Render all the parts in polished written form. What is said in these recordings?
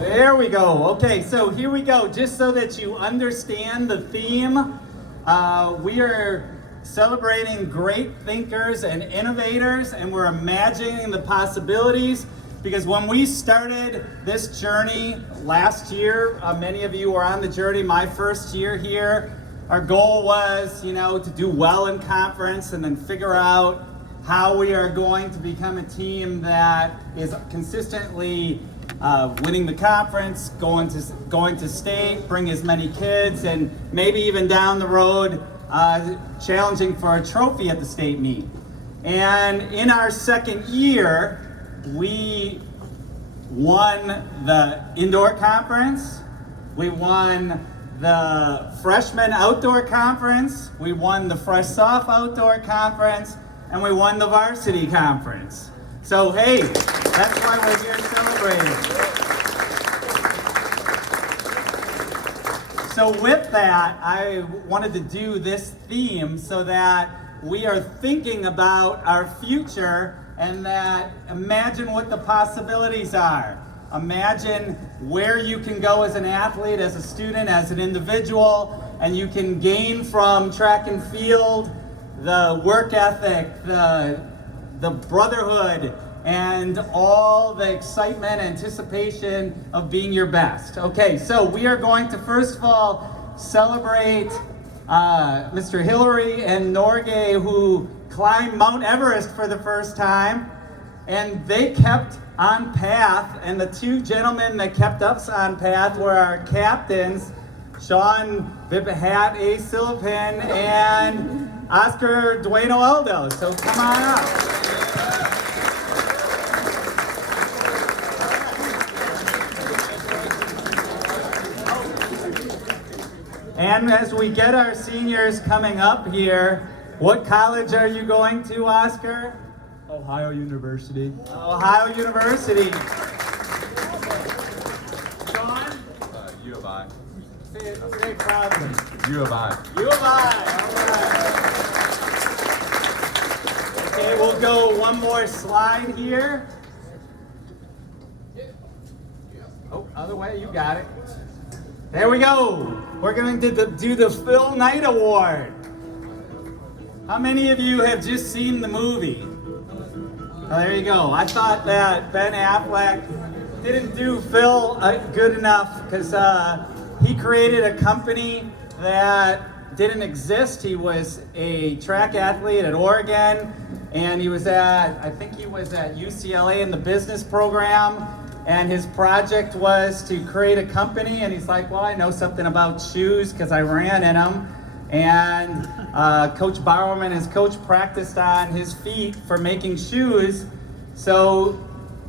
There we go. Okay, so here we go. Just so that you understand the theme, we are celebrating great thinkers and innovators, and we're imagining the possibilities. Because when we started this journey last year, many of you were on the journey my first year here. Our goal was, to do well in conference and then figure out how we are going to become a team that is consistently winning the conference, going to state, bring as many kids, and maybe even down the road, challenging for a trophy at the state meet. And in our second year, we won the indoor conference, we won the freshman outdoor conference, we won the fresh soft outdoor conference, and we won the varsity conference. So hey, that's why we're here celebrating. So with that, I wanted to do this theme so that we are thinking about our future and that imagine what the possibilities are. Imagine where you can go as an athlete, as a student, as an individual, and you can gain from track and field the work ethic, the brotherhood, and all the excitement, anticipation of being your best. Okay, so we are going to first of all celebrate Mr. Hillary and Norgay, who climbed Mount Everest for the first time, and they kept on path, and the two gentlemen that kept us on path were our captains, Sean Vipahat A. Silipin and Oscar Dueno Aldo. So come on up. And as we get our seniors coming up here, what college are you going to, Oscar? Ohio University. Ohio University. Sean? U of I. Say it proudly. U of I. U of I. All right. Okay, we'll go one more slide here. Oh, other way, you got it. There we go. We're going to do the Phil Knight Award. How many of you have just seen the movie? Oh, there you go. I thought that Ben Affleck didn't do Phil good enough because he created a company that didn't exist. He was a track athlete at Oregon, and I think he was at UCLA in the business program, and his project was to create a company, and he's like, well, I know something about shoes because I ran in them. And Coach Bowerman, his coach, practiced on his feet for making shoes. So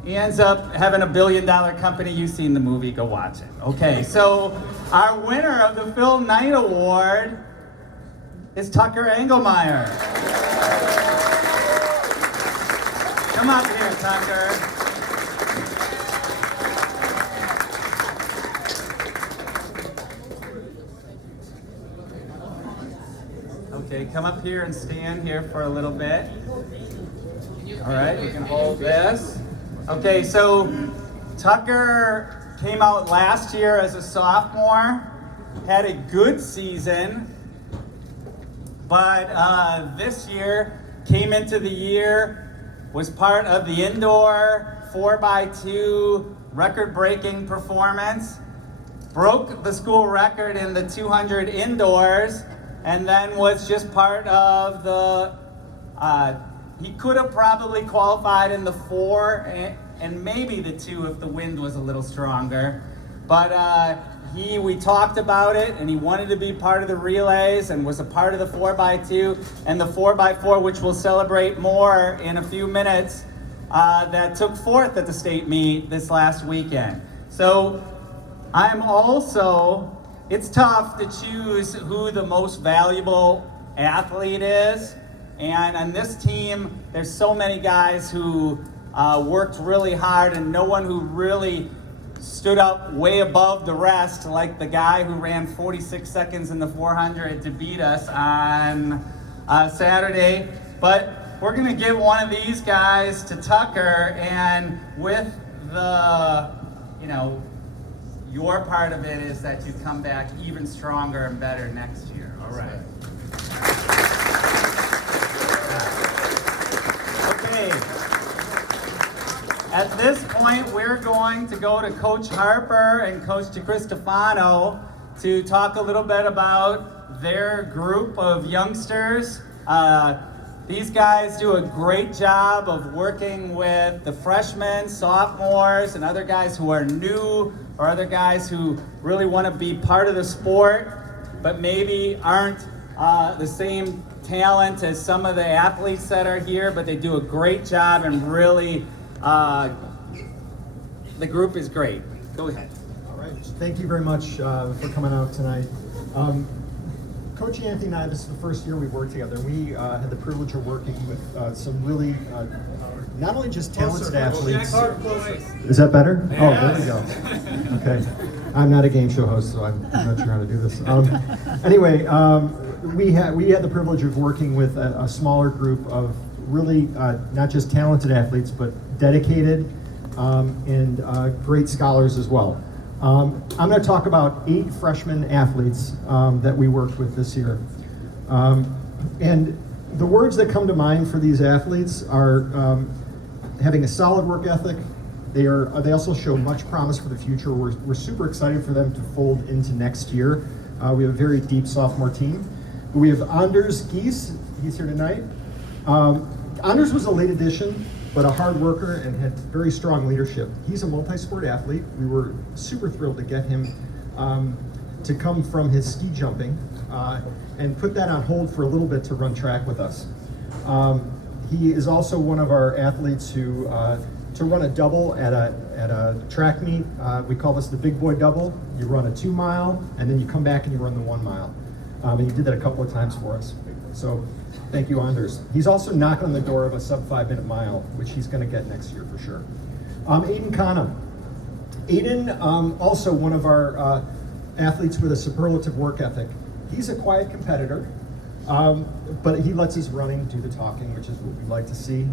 he ends up having $1 billion company. You've seen the movie, go watch it. Okay, so our winner of the Phil Knight Award is Tucker Engelmeyer. Come up here, Tucker. Okay, come up here and stand here for a little bit. All right, you can hold this. Okay, so Tucker came out last year as a sophomore, had a good season, but this year came into the year, was part of the indoor 4x2 record-breaking performance, broke the school record in the 200 indoors, and then was just part of the, he could have probably qualified in the 4 and maybe the 2 if the wind was a little stronger. But we talked about it, and he wanted to be part of the relays and was a part of the 4x2 and the 4x4, which we'll celebrate more in a few minutes, that took fourth at the state meet this last weekend. So it's tough to choose who the most valuable athlete is. And on this team, there's so many guys who worked really hard, and no one who really stood up way above the rest, like the guy who ran 46 seconds in the 400 to beat us on Saturday. But we're gonna give one of these guys to Tucker, and with the, your part of it is that you come back even stronger and better next year. All right. Okay. At this point, we're going to go to Coach Harper and Coach DeCristofano to talk a little bit about their group of youngsters. These guys do a great job of working with the freshmen, sophomores, and other guys who are new, or other guys who really want to be part of the sport, but maybe aren't the same talent as some of the athletes that are here, but they do a great job, and really, the group is great. Go ahead. All right. Thank you very much for coming out tonight. Coach Anthony and I, this is the first year we've worked together. We had the privilege of working with some really, not only just talented athletes. Is that better? Oh, there we go. Okay. I'm not a game show host, so I'm not sure how to do this. Anyway, we had the privilege of working with a smaller group of really not just talented athletes, but dedicated and great scholars as well. I'm going to talk about 8 freshman athletes that we worked with this year. And the words that come to mind for these athletes are having a solid work ethic. They also show much promise for the future. We're super excited for them to fold into next year. We have a very deep sophomore team. We have Anders Gies. He's here tonight. Anders was a late addition, but a hard worker and had very strong leadership. He's a multi-sport athlete. We were super thrilled to get him to come from his ski jumping and put that on hold for a little bit to run track with us. He is also one of our athletes who to run a double at a track meet. We call this the big boy double. You run a 2 mile and then you come back and you run the 1 mile. And he did that a couple of times for us. So thank you, Anders. He's also knocking on the door of a sub 5-minute mile, which he's going to get next year for sure. Aiden Khanna. Aiden, also one of our athletes with a superlative work ethic. He's a quiet competitor, but he lets his running do the talking, which is what we like to see.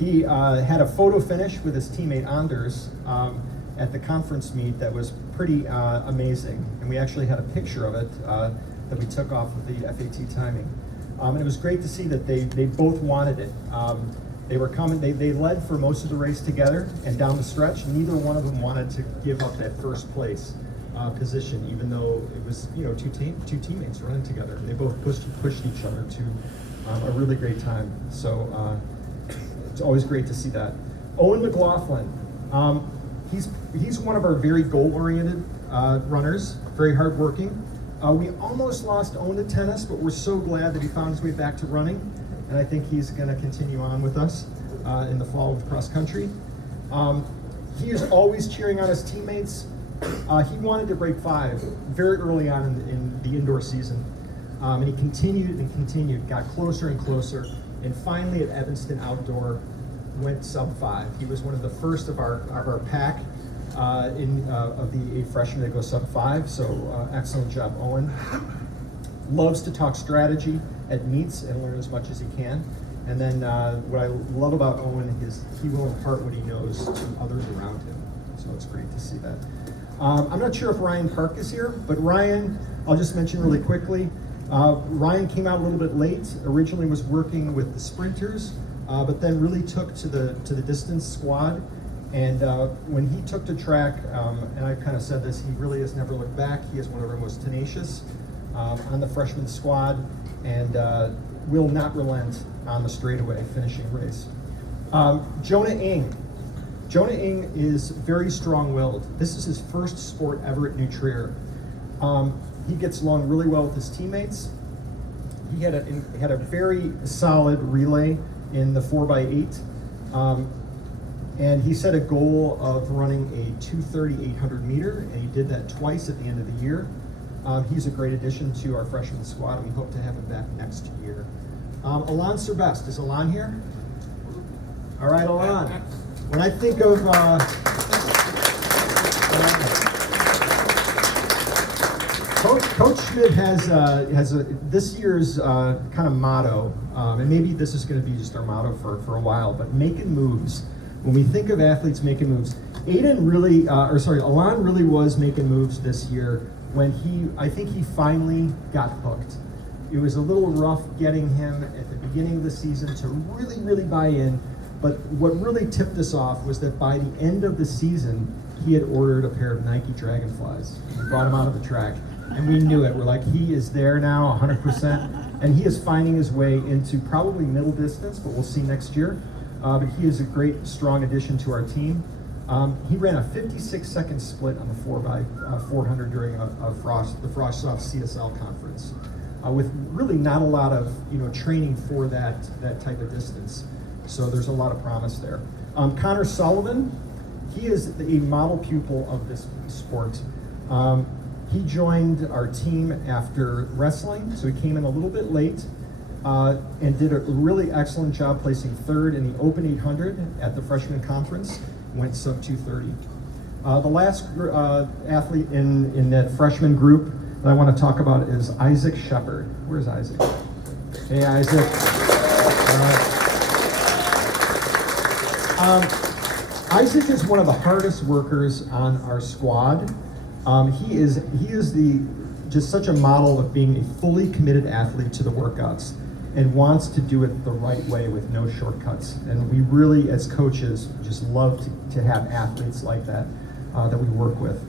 He had a photo finish with his teammate Anders at the conference meet that was pretty amazing, and we actually had a picture of it that we took off of the FAT timing. And it was great to see that they both wanted it. They were coming, they led for most of the race together, and down the stretch, neither one of them wanted to give up that first place position, even though it was two teammates running together. They both pushed each other to a really great time. So it's always great to see that. Owen McLaughlin, he's one of our very goal-oriented runners, very hardworking. We almost lost Owen to tennis, but we're so glad that he found his way back to running, and I think he's going to continue on with us in the fall with cross country. He is always cheering on his teammates. He wanted to break 5 very early on in the indoor season, and he continued and continued, got closer and closer, and finally at Evanston Outdoor went sub 5. He was one of the first of our pack of the 8 freshmen that go sub 5, so excellent job, Owen. Loves to talk strategy at meets and learn as much as he can. And then what I love about Owen is he will impart what he knows to others around him. So it's great to see that. I'm not sure if Ryan Park is here, but Ryan, I'll just mention really quickly. Ryan came out a little bit late. Originally was working with the sprinters, but then really took to the distance squad. And when he took to track, and I kind of said this, he really has never looked back. He is one of our most tenacious on the freshman squad, and will not relent on the straightaway finishing race. Jonah Ing. Jonah Ing is very strong-willed. This is his first sport ever at New Trier. He gets along really well with his teammates. He had a very solid relay in the 4x8. And he set a goal of running a 2:30 800 meter, and he did that twice at the end of the year. He's a great addition to our freshman squad, and we hope to have him back next year. Alon Serbest, is Alon here? All right, Alon. When I think of Coach Schmidt has this year's kind of motto, and maybe this is going to be just our motto for a while, but making moves. When we think of athletes making moves, Alon really was making moves this year when I think he finally got hooked. It was a little rough getting him at the beginning of the season to really buy in, but what really tipped us off was that by the end of the season, he had ordered a pair of Nike Dragonflies. We brought him out of the track, and we knew it. We're like, he is there now, 100%, and he is finding his way into probably middle distance, but we'll see next year. But he is a great, strong addition to our team. He ran a 56-second split on the 4x400 during the Frostsoft CSL conference, with really not a lot of training for that type of distance. So there's a lot of promise there. Connor Sullivan, he is a model pupil of this sport. He joined our team after wrestling, so he came in a little bit late. And did a really excellent job placing third in the Open 800 at the freshman conference, went sub 230. The last athlete in that freshman group that I want to talk about is Isaac Shepard. Where's Isaac? Hey, Isaac. Isaac is one of the hardest workers on our squad. He is just such a model of being a fully committed athlete to the workouts, and wants to do it the right way with no shortcuts. And we really, as coaches, just love to have athletes like that that we work with.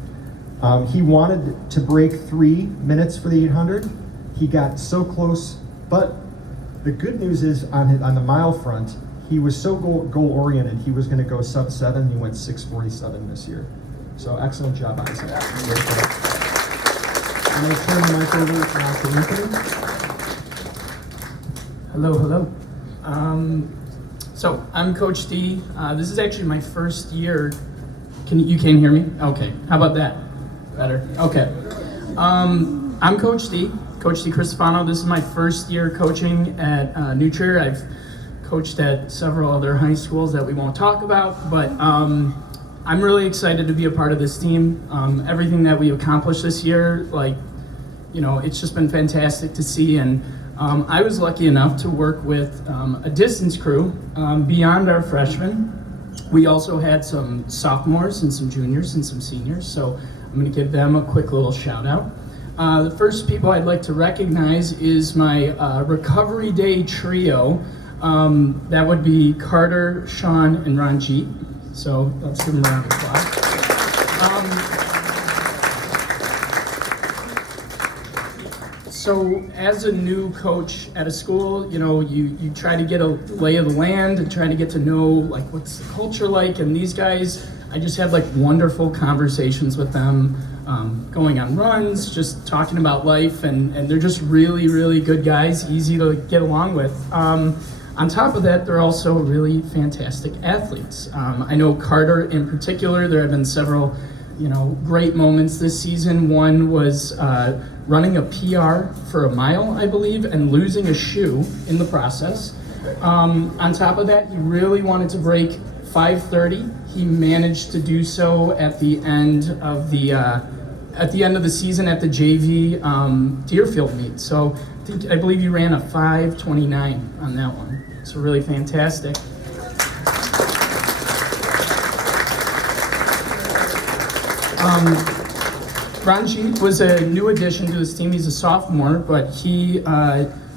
He wanted to break 3 minutes for the 800. He got so close, but the good news is on the mile front, he was so goal-oriented, he was going to go sub 7. He went 6:47 this year. So excellent job, Isaac. I'm going to turn the mic over to Anthony. Hello. So I'm Coach D. This is actually my first year. You can't hear me? Okay. How about that? Better. Okay. I'm Coach D. Coach D. Cristofano. This is my first year coaching at New Trier. I've coached at several other high schools that we won't talk about, but I'm really excited to be a part of this team. Everything that we accomplished this year, it's just been fantastic to see. And I was lucky enough to work with a distance crew beyond our freshmen. We also had some sophomores and some juniors and some seniors, so I'm going to give them a quick little shout out. The first people I'd like to recognize is my Recovery Day trio. That would be Carter, Sean, and Ranjit. So let's give them a round of applause. So as a new coach at a school, you try to get a lay of the land and try to get to know what's the culture like. And these guys, I just had wonderful conversations with them, going on runs, just talking about life, and they're just really, really good guys, easy to get along with. On top of that, they're also really fantastic athletes. I know Carter in particular, there have been several great moments this season. One was running a PR for a mile, I believe, and losing a shoe in the process. On top of that, he really wanted to break 5:30. He managed to do so at the end of the season at the JV Deerfield meet. So I believe he ran a 5:29 on that one. So really fantastic. Ranjit was a new addition to this team. He's a sophomore, but he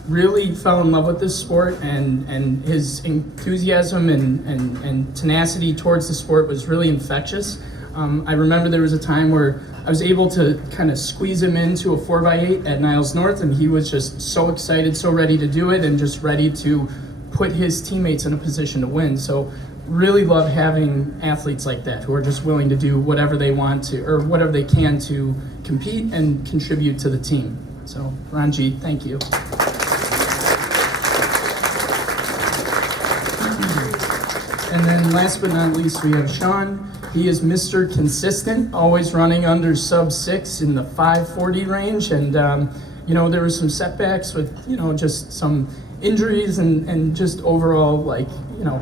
really fell in love with this sport, and his enthusiasm and tenacity towards the sport was really infectious. I remember there was a time where I was able to kind of squeeze him into a 4x8 at Niles North, and he was just so excited, so ready to do it, and just ready to put his teammates in a position to win. So really love having athletes like that who are just willing to do whatever they want to, or whatever they can to compete and contribute to the team. So, Ranjit, thank you. And then last but not least, we have Sean. He is Mr. Consistent, always running under sub 6 in the 540 range. And, you know, there were some setbacks with, you know, just some injuries and just overall, like, you know,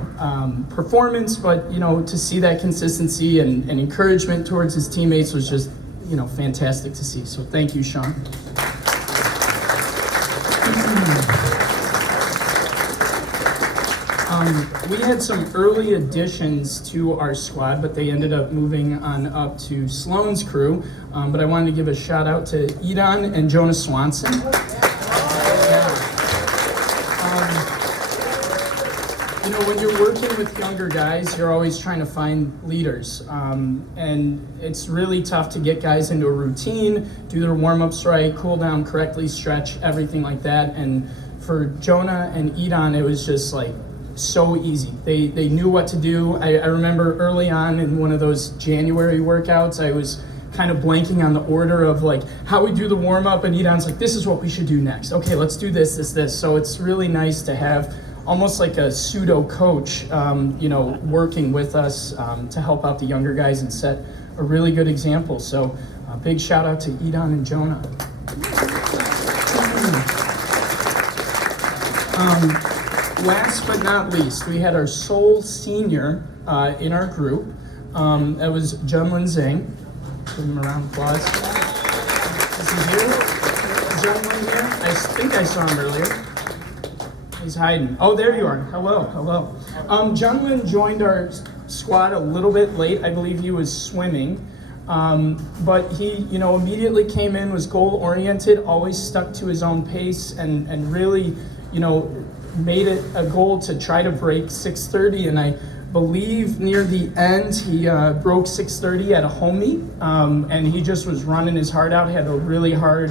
performance. But, you know, to see that consistency and encouragement towards his teammates was just, you know, fantastic to see. So thank you, Sean. We had some early additions to our squad, but they ended up moving on up to Sloan's crew. But I wanted to give a shout out to Edon and Jonah Swanson. You know, when you're working with younger guys, you're always trying to find leaders. And it's really tough to get guys into a routine, do their warm-ups right, cool down correctly, stretch, everything like that. And for Jonah and Edon, it was just like, so easy. They knew what to do. I remember early on in one of those January workouts, I was kind of blanking on the order of like how we do the warm up, and Edon's like, this is what we should do next. Okay, let's do this. So it's really nice to have almost like a pseudo coach, you know, working with us to help out the younger guys and set a really good example. So a big shout out to Edon and Jonah. Last but not least, we had our sole senior in our group. That was Junlin Zhang. Give him a round of applause. Is he here? Is Junlin here? I think I saw him earlier. He's hiding. Oh, there you are. Hello, hello. Junlin joined our squad a little bit late. I believe he was swimming. But he, you know, immediately came in, was goal-oriented, always stuck to his own pace, and really, you know, made it a goal to try to break 6:30, and I believe near the end he broke 6:30 at a home meet, and he just was running his heart out. He had a really hard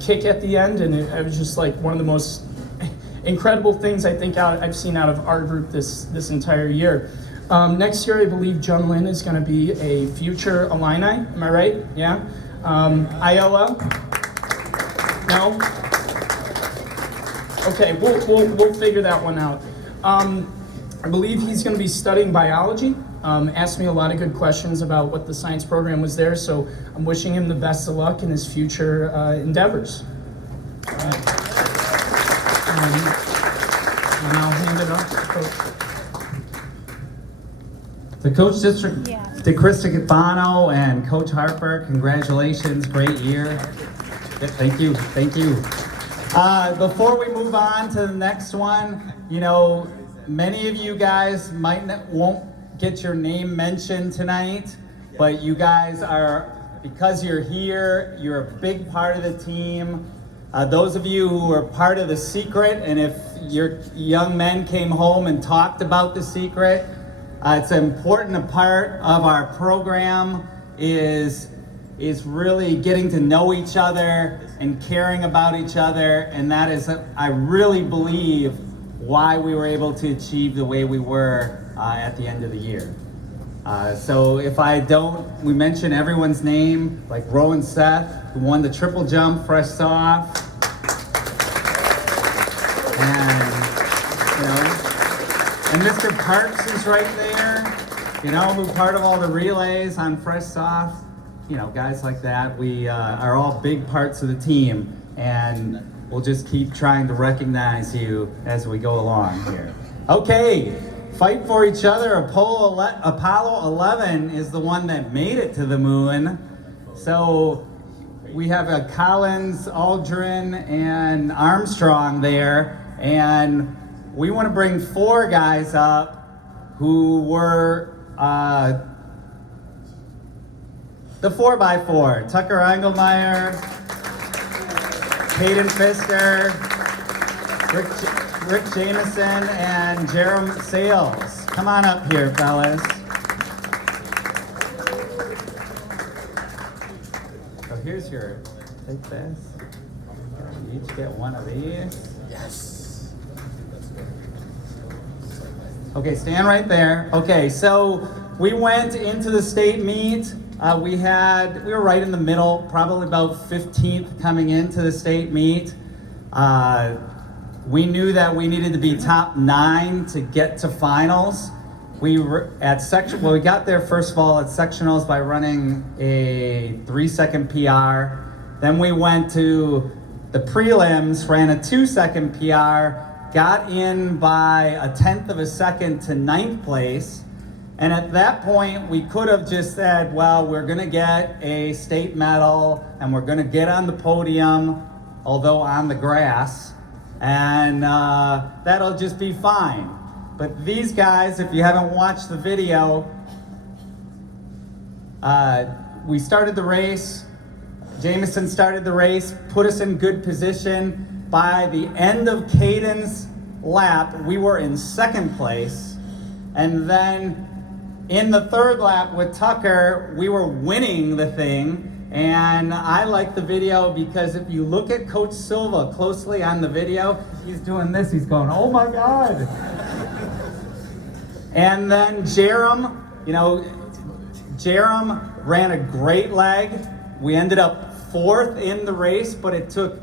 kick at the end, and it was just like one of the most incredible things I think I've seen out of our group this entire year. Next year, I believe Junlin is going to be a future Illini. Am I right? Yeah. ILL? No. Okay, we'll figure that one out. I believe he's going to be studying biology. Asked me a lot of good questions about what the science program was there, so I'm wishing him the best of luck in his future endeavors. All right. And I'll hand it off to Coach. The Coach District, to Chris Stefano and Coach Harper, congratulations, great year. Thank you, thank you. Before we move on to the next one, you know, many of you guys won't get your name mentioned tonight, but you guys are, because you're here, you're a big part of the team. Those of you who are part of the secret, and if your young men came home and talked about the secret, it's an important part of our program is really getting to know each other and caring about each other, and that is, I really believe, why we were able to achieve the way we were at the end of the year. So if we mention everyone's name, like Rowan Seth, who won the triple jump fresh off, and you know, and Mr. Parks is right there, you know, who part of all the relays on fresh soft. You know, guys like that, we are all big parts of the team, and we'll just keep trying to recognize you as we go along here. Okay, fight for each other. Apollo 11 is the one that made it to the moon. So we have a Collins, Aldrin, and Armstrong there, and we want to bring 4 guys up who were the 4x4, Tucker Engelmeyer, Caden Pfister, Rick Jameson, and Jerem Sales. Come on up here, fellas. So here's your, take this. You each get one of these. Yes. Okay, stand right there. Okay, so we went into the state meet. We were right in the middle, probably about 15th coming into the state meet. We knew that we needed to be top 9 to get to finals. We were at we got there first of all at sectionals by running a 3-second PR. Then we went to the prelims, ran a 2-second PR, got in by 1/10 of a second to 9th place. And at that point, we could have just said, well, we're gonna get a state medal and we're gonna get on the podium, although on the grass, and that'll just be fine. But these guys, if you haven't watched the video, we started the race. Jameson started the race, put us in good position. By the end of Caden's lap, we were in 2nd place. And then in the 3rd lap with Tucker, we were winning the thing. And I like the video because if you look at Coach Silva closely on the video, he's doing this, he's going, oh my God. And then Jerem ran a great leg. We ended up 4th in the race, but it took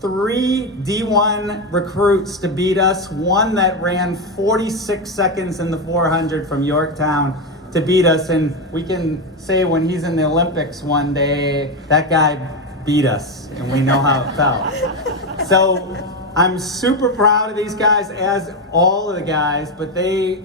3 D1 recruits to beat us. One that ran 46 seconds in the 400 from Yorktown to beat us. And we can say when he's in the Olympics one day, that guy beat us, and we know how it felt. So I'm super proud of these guys, as all of the guys, but they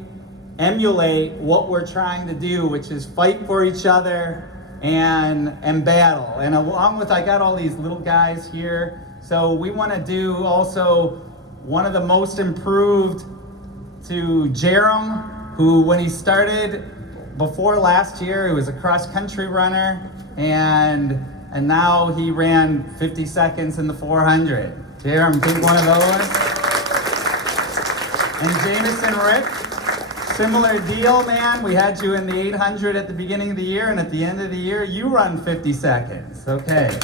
emulate what we're trying to do, which is fight for each other and battle. And along with, I got all these little guys here, so we want to do also one of the most improved to Jerem, who when he started before last year, he was a cross-country runner, and now he ran 50 seconds in the 400. Jerem, take one of those. And Jameson Rick, similar deal, man. We had you in the 800 at the beginning of the year, and at the end of the year, you run 50 seconds. Okay.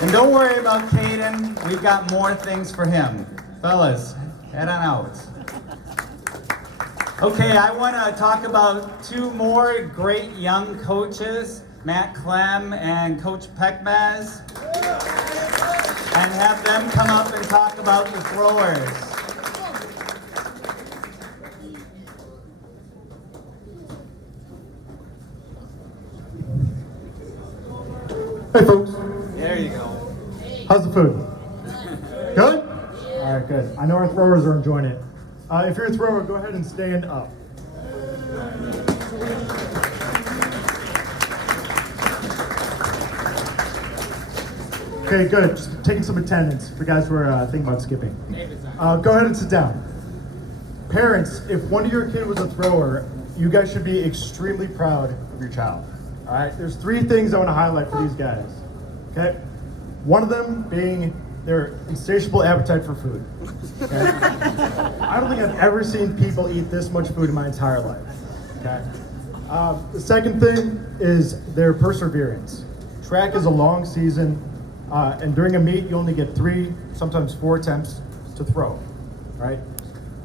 And don't worry about Caden. We've got more things for him. Fellas, head on out. Okay, I want to talk about 2 more great young coaches, Matt Clem and Coach Pekmez, and have them come up and talk about the throwers. Hey folks, There you go. how's the food? Good? All right, good. I know our throwers are enjoying it. If you're a thrower, go ahead and stand up. Okay, good. Just taking some attendance for guys who are thinking about skipping. Go ahead and sit down. Parents, if one of your kid was a thrower, you guys should be extremely proud of your child. All right, there's 3 things I want to highlight for these guys. Okay, one of them being their insatiable appetite for food. Okay? I don't think I've ever seen people eat this much food in my entire life. Okay. The second thing is their perseverance. Track is a long season, and during a meet, you only get 3, sometimes 4 attempts to throw. Right?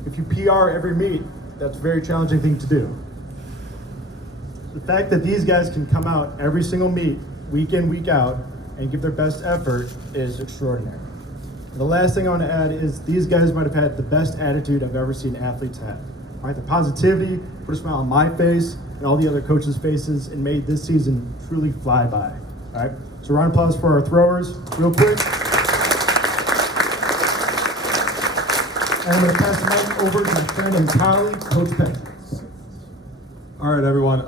If you PR every meet, that's a very challenging thing to do. The fact that these guys can come out every single meet, week in, week out, and give their best effort is extraordinary. And the last thing I want to add is these guys might have had the best attitude I've ever seen athletes have. Right? The positivity put a smile on my face and all the other coaches' faces and made this season truly fly by. All right? So round of applause for our throwers, real quick. And I'm going to pass the mic over to my friend and colleague, Coach Peck. All right, everyone.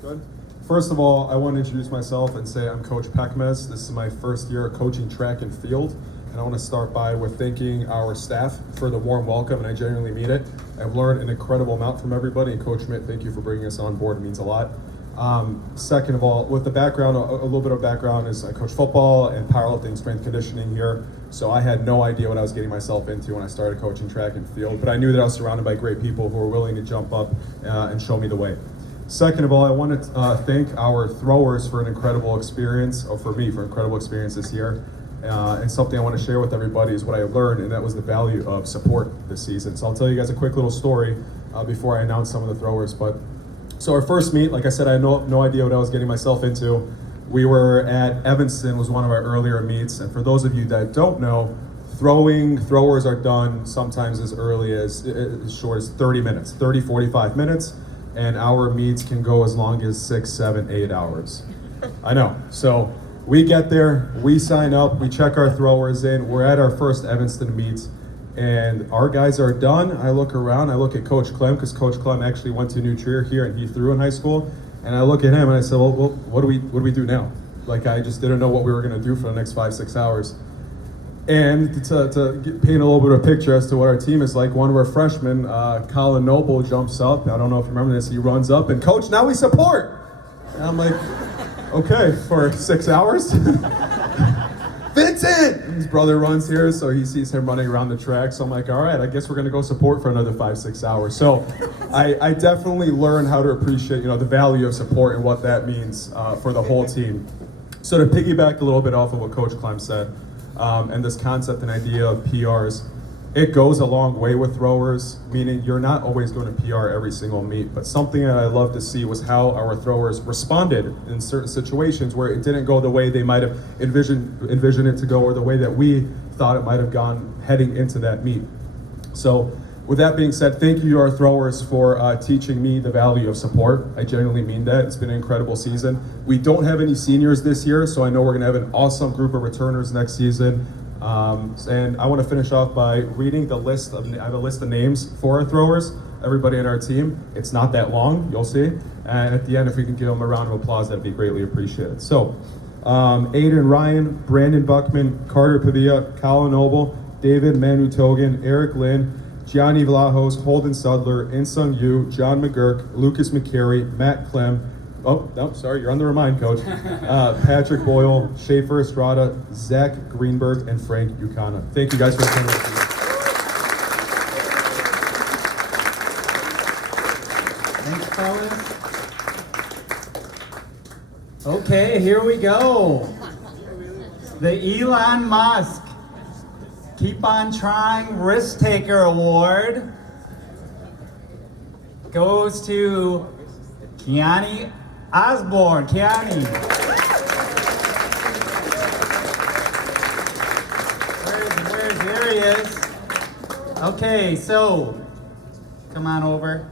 Good. First of all, I want to introduce myself and say I'm Coach Pekmez. This is my first year coaching track and field. And I want to start with thanking our staff for the warm welcome, and I genuinely mean it. I've learned an incredible amount from everybody, and Coach Schmidt, thank you for bringing us on board. It means a lot. Second of all, with the background, a little bit of background is I coach football and powerlifting, strength conditioning here. So I had no idea what I was getting myself into when I started coaching track and field, but I knew that I was surrounded by great people who were willing to jump up and show me the way. Second of all, I want to thank our throwers for an incredible experience, or for me, for an incredible experience this year. And something I want to share with everybody is what I learned, and that was the value of support this season. So I'll tell you guys a quick little story. before I announce some of the throwers. But so our first meet, like I said, I had no idea what I was getting myself into. We were at Evanston, was one of our earlier meets, and for those of you that don't know, throwers are done sometimes as early as short as 30 minutes, 30, 45 minutes, and our meets can go as long as 6, 7, 8 hours. I know. So we get there, we sign up, we check our throwers in, we're at our first Evanston meet, and our guys are done. I look around, I look at Coach Clem, because Coach Clem actually went to New Trier here and he threw in high school. And I look at him and I said, well, what do we do now? Like, I just didn't know what we were gonna do for the next 5, 6 hours. And to paint a little bit of a picture as to what our team is like, one of our freshmen, Colin Noble, jumps up. I don't know if you remember this, he runs up and, Coach, now we support. And I'm like, okay, for 6 hours? Vincent! And his brother runs here, so he sees him running around the track. So I'm like, all right, I guess we're gonna go support for another 5, 6 hours. So I definitely learned how to appreciate, the value of support and what that means for the whole team. So to piggyback a little bit off of what Coach Clem said, and this concept and idea of PRs, it goes a long way with throwers, meaning you're not always going to PR every single meet, but something that I love to see was how our throwers responded in certain situations where it didn't go the way they might have envisioned it to go, or the way that we thought it might have gone heading into that meet. So with that being said, thank you to our throwers for teaching me the value of support. I genuinely mean that. It's been an incredible season. We don't have any seniors this year, so I know we're going to have an awesome group of returners next season. And I want to finish off by reading the list of, I have a list of names for our throwers, everybody in our team. It's not that long, you'll see. And at the end, if we can give them a round of applause, that'd be greatly appreciated. So, Aiden Ryan, Brandon Buckman, Carter Pavia, Colin Noble, David Manu Togan, Eric Lynn, Gianni Vlahos, Holden Sudler, Insung Yu, John McGurk, Lucas McCary, Matt Clem, oh, no, sorry, you're on the remind, Coach. Patrick Boyle, Schaefer Estrada, Zach Greenberg, and Frank Buchanan. Thank you guys for coming. Thanks, fellas. Okay, here we go. The Elon Musk Keep on Trying Risk Taker Award goes to Kiani Osborne. Kiani. There he is. Okay, so come on over.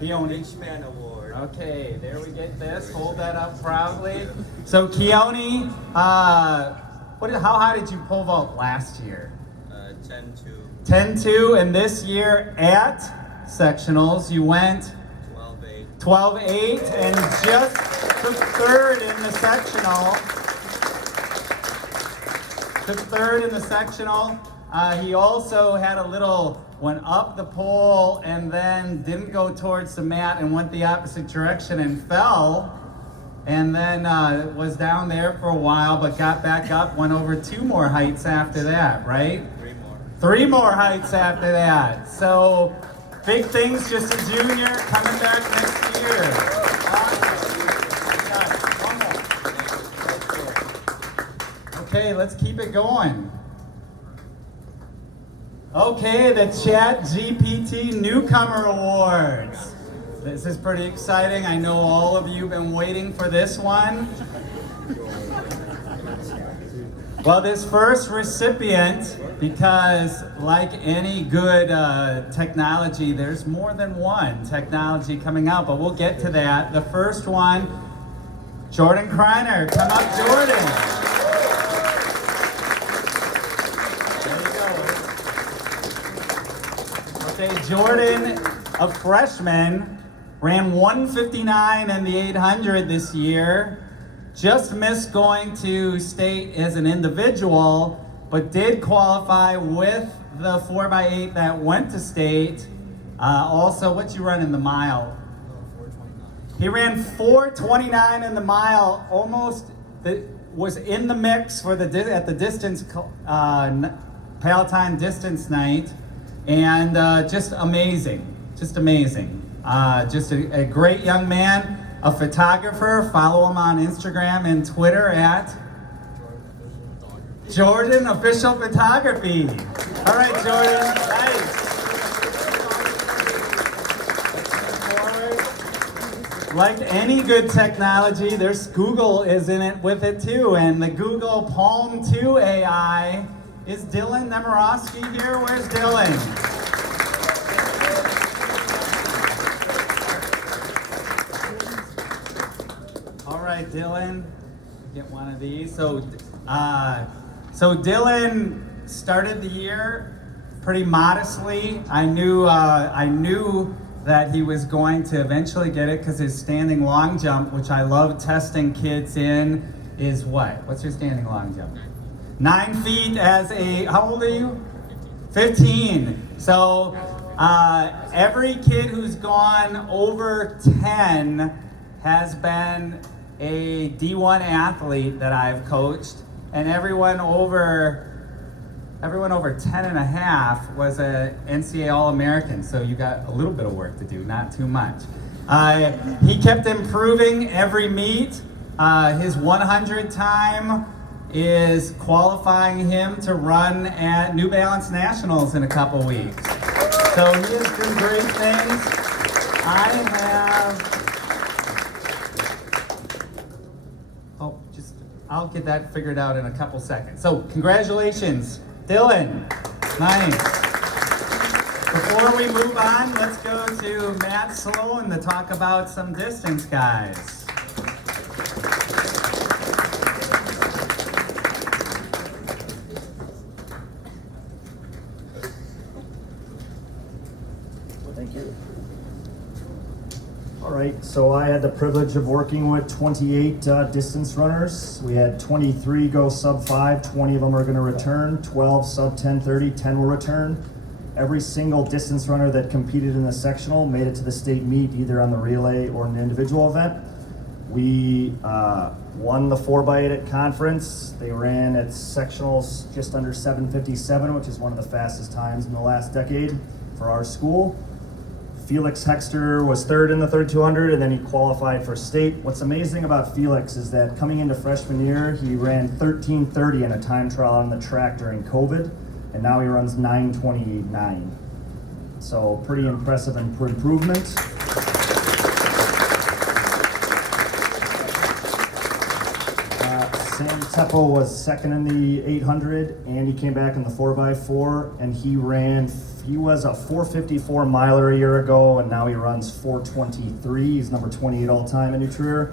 Keone. Wingspan Award. Okay, there we get this. Hold that up proudly. So Keone, how high did you pole vault last year? 10-2. 10-2, and this year at sectionals you went 12-8. 12-8, and just took third in the sectional. Took third in the sectional. He also had went up the pole and then didn't go towards the mat and went the opposite direction and fell. And then was down there for a while, but got back up, went over 2 more heights after that, right? 3 more. 3 more heights after that. So, big things, just a junior, coming back next year. One more. Okay, let's keep it going. Okay, the Chat GPT Newcomer Awards. This is pretty exciting. I know all of you have been waiting for this one. Well, this first recipient, because like any good technology, there's more than one technology coming out, but we'll get to that. The first one, Jordan Kreiner. Come up, Jordan. There you go. Okay, Jordan, a freshman, ran 159 in the 800 this year. Just missed going to state as an individual, but did qualify with the 4x8 that went to state. Also, what'd you run in the mile? 4:29. He ran 4:29 in the mile, was in the mix for at the distance, Palatine distance night, and just amazing, just amazing. Just a great young man, a photographer. Follow him on Instagram and Twitter at Jordan Official Photography. All right, Jordan, nice. like any good technology, there's Google is in it with it too, and the Google Palm 2 AI. Is Dylan Nemirovsky here? Where's Dylan? All right, Dylan, get one of these. So Dylan started the year pretty modestly. I knew that he was going to eventually get it because his standing long jump, which I love testing kids in, is what? What's your standing long jump? 9 feet as a, how old are you? 15. So every kid who's gone over 10 has been a D1 athlete that I've coached, and everyone over 10 and a half was a NCAA All-American, so you got a little bit of work to do, not too much. He kept improving every meet. His 100 time is qualifying him to run at New Balance Nationals in a couple weeks. So he is doing great things. I'll get that figured out in a couple seconds. So congratulations, Dylan. Nice. Before we move on, let's go to Matt Sloan to talk about some distance guys. Thank you. All right, so I had the privilege of working with 28 distance runners. We had 23 go sub 5, 20 of them are going to return, 12 sub 10:30, 10 will return. Every single distance runner that competed in the sectional made it to the state meet, either on the relay or an individual event. We won the 4x8 at conference. They ran at sectionals just under 7:57, which is one of the fastest times in the last decade for our school. Felix Hexter was third in the 3200, and then he qualified for state. What's amazing about Felix is that coming into freshman year, he ran 13:30 in a time trial on the track during COVID, and now he runs 9:28.9. So pretty impressive improvement. Sam Teppo was second in the 800, and he came back in the 4x4, and he was a 454 miler a year ago, and now he runs 423. He's number 28 all-time in New Trier.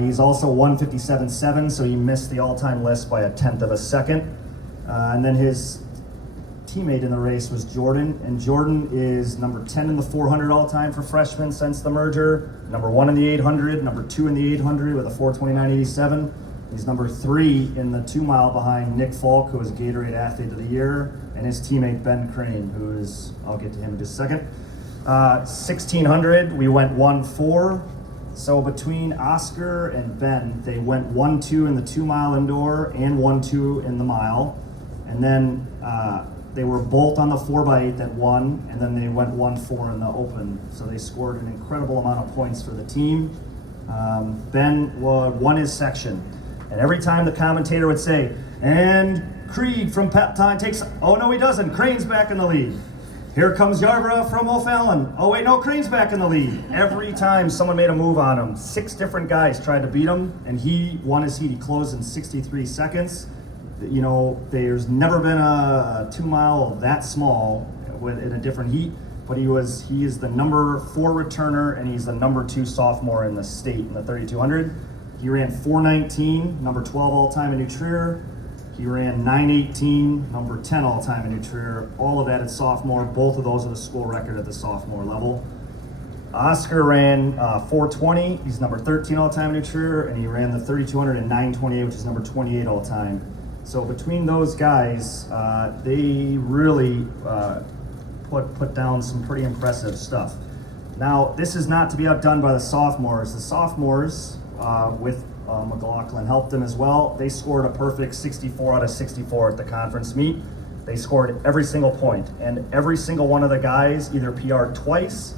He's also 157.7, so he missed the all-time list by 1/10 of a second. And then his teammate in the race was Jordan, and Jordan is number 10 in the 400 all-time for freshmen since the merger, number 1 in the 800, number 2 in the 800 with a 429.87. He's number 3 in the 2 mile behind Nick Falk, who was Gatorade Athlete of the Year, and his teammate Ben Crane, who is, I'll get to him in just a second. 1600, we went 1-4. So between Oscar and Ben, they went 1-2 in the 2 mile indoor and 1-2 in the mile. And then they were both on the 4x8 that won, and then they went 1-4 in the open. So they scored an incredible amount of points for the team. Ben won his section. And every time the commentator would say, and Krieg from Peptine takes, oh no he doesn't, Crane's back in the lead. Here comes Yarborough from O'Fallon. Oh wait, no, Crane's back in the lead. Every time someone made a move on him, 6 different guys tried to beat him, and he won his heat. He closed in 63 seconds. You know, there's never been a 2 mile that small in a different heat, but he is the number 4 returner, and he's the number 2 sophomore in the state in the 3200. He ran 4:19, number 12 all-time in New Trier. He ran 9:18, number 10 all-time in New Trier. All of that at sophomore. Both of those are the school record at the sophomore level. Oscar ran 4:20. He's number 13 all-time in New Trier, and he ran the 3200 in 9:28, which is number 28 all-time. So between those guys, they really put down some pretty impressive stuff. Now, this is not to be outdone by the sophomores. The sophomores, with McLaughlin helped them as well. They scored a perfect 64 out of 64 at the conference meet. They scored every single point, and every single one of the guys either PR'd twice,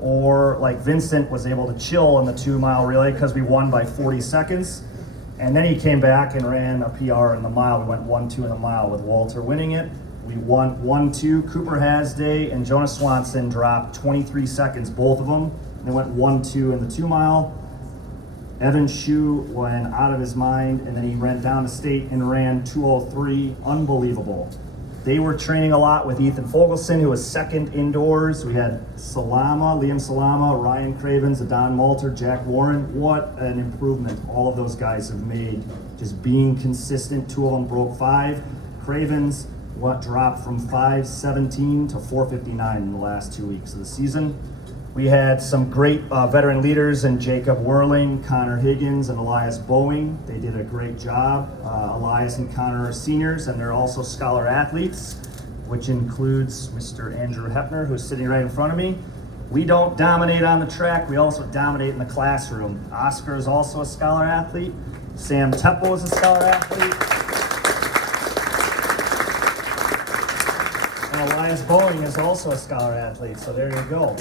or like Vincent was able to chill in the 2 mile relay because we won by 40 seconds. And then he came back and ran a PR in the mile. We went 1-2 in the mile with Walter winning it. We won 1-2. Cooper Hasday and Jonas Swanson dropped 23 seconds, both of them. They went 1-2 in the 2 mile. Evan Shu went out of his mind, and then he ran down to state and ran 2:03. Unbelievable. They were training a lot with Ethan Fogelson, who was second indoors. We had Liam Salama, Ryan Cravens, Adon Malter, Jack Warren. What an improvement all of those guys have made. Just being consistent. 2 of them broke 5. Cravens dropped from 5:17 to 4:59 in the last 2 weeks of the season. We had some great veteran leaders in Jacob Whirling, Connor Higgins, and Elias Boeing. They did a great job. Elias and Connor are seniors, and they're also scholar athletes, which includes Mr. Andrew Hepner, who's sitting right in front of me. We don't dominate on the track, we also dominate in the classroom. Oscar is also a scholar athlete. Sam Teppo is a scholar athlete. And Elias Boeing is also a scholar athlete, so there you go.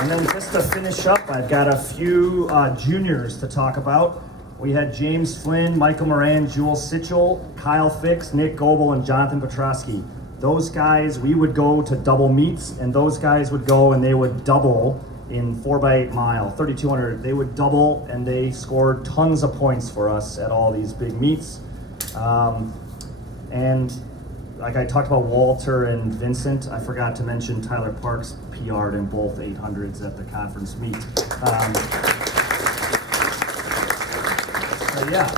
And then just to finish up, I've got a few juniors to talk about. We had James Flynn, Michael Moran, Jewel Sitchell, Kyle Fix, Nick Goebel, and Jonathan Petrosky. Those guys, we would go to double meets, and those guys would go and they would double in 4x8 mile, 3,200. They would double, and they scored tons of points for us at all these big meets. And like I talked about Walter and Vincent, I forgot to mention Tyler Parks PR'd in both 800s at the conference meet. So yeah,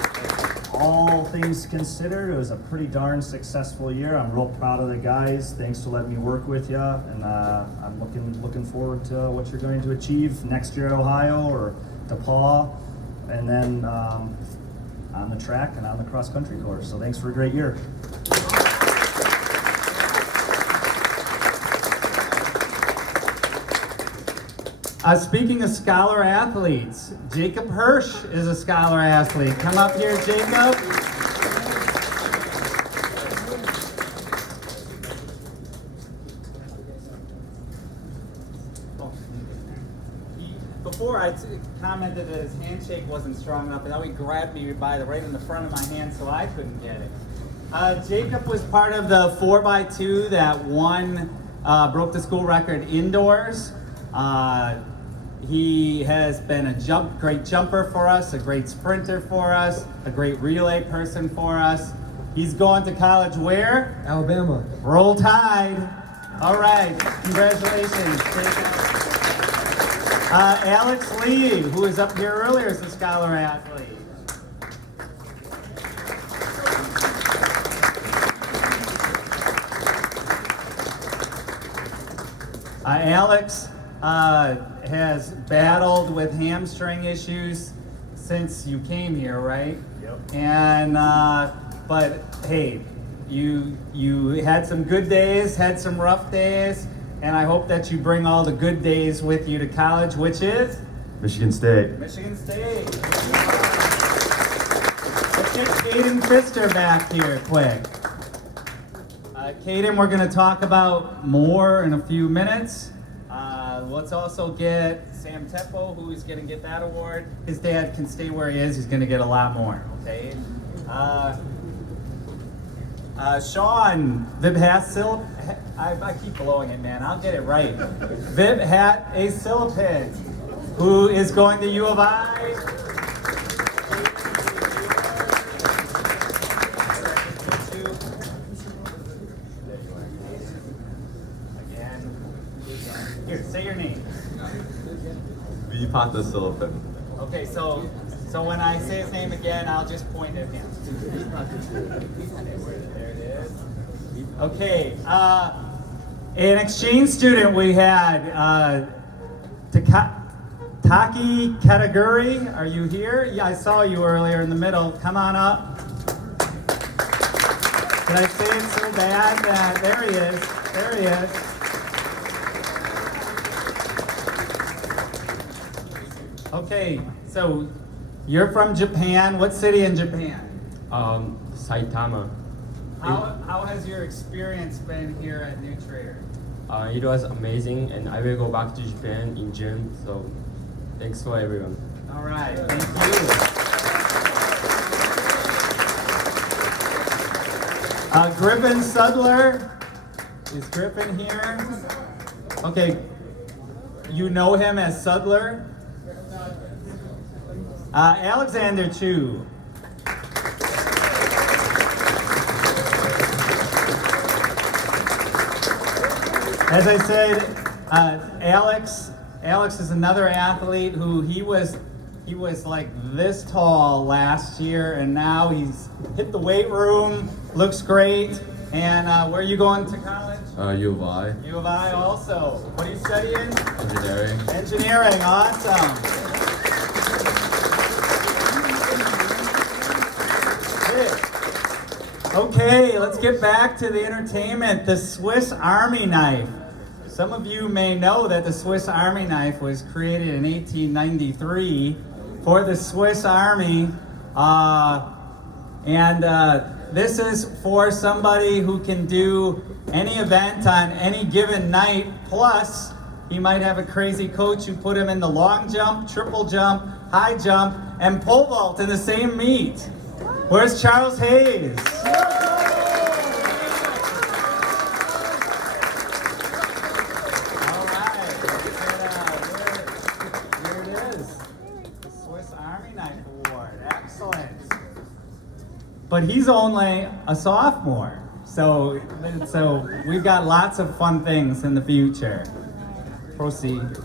all things considered, it was a pretty darn successful year. I'm real proud of the guys. Thanks for letting me work with you, and I'm looking forward to what you're going to achieve next year at Ohio or DePaul, and then on the track and on the cross country course. So thanks for a great year. Speaking of scholar athletes, Jacob Hirsch is a scholar athlete. Come up here, Jacob. Before I commented that his handshake wasn't strong enough, and now he grabbed me right in the front of my hand so I couldn't get it. Jacob was part of the 4x2 that broke the school record indoors. He has been a great jumper for us, a great sprinter for us, a great relay person for us. He's going to college where? Alabama. Roll Tide. All right, congratulations. Alex Lee, who was up here earlier, is a scholar athlete. Alex has battled with hamstring issues since you came here, right? Yep. And but hey, you had some good days, had some rough days, and I hope that you bring all the good days with you to college, which is Michigan State. Michigan State. Let's get Caden Pfister back here quick. Caden, we're going to talk about more in a few minutes. Let's also get Sam Teppo, who is going to get that award. His dad can stay where he is. He's going to get a lot more, okay? Sean Vibhasil, I keep blowing it, man. I'll get it right. Vibhat Asilipin, who is going to U of I. Here, say your name. Vipata Silipin. Okay, so when I say his name again, I'll just point at him. There it is. Okay, an exchange student we had, Taki Kataguri, are you here? Yeah, I saw you earlier in the middle. Come on up. Did I say it so bad? There he is. There he is. Okay, so you're from Japan. What city in Japan? Saitama. How has your experience been here at New Trader? It was amazing, and I will go back to Japan in June. So, thanks for everyone. All right, thank you. Griffin Sudler, Is Griffin here? Okay. You know him as Sudler? Alexander Chu. As I said, Alex is another athlete who he was like this tall last year, and now he's hit the weight room, looks great. And where are you going to college? U of I. U of I also. What are you studying? Engineering. Engineering, awesome. Okay, let's get back to the entertainment. The Swiss Army knife. Some of you may know that the Swiss Army knife was created in 1893 for the Swiss Army. This is for somebody who can do any event on any given night. Plus, he might have a crazy coach who put him in the long jump, triple jump, high jump, and pole vault in the same meet. Where's Charles Hayes? All right. Here it is. The Swiss Army Knife Award. Excellent. But he's only a sophomore. So we've got lots of fun things in the future. Proceed. Okay,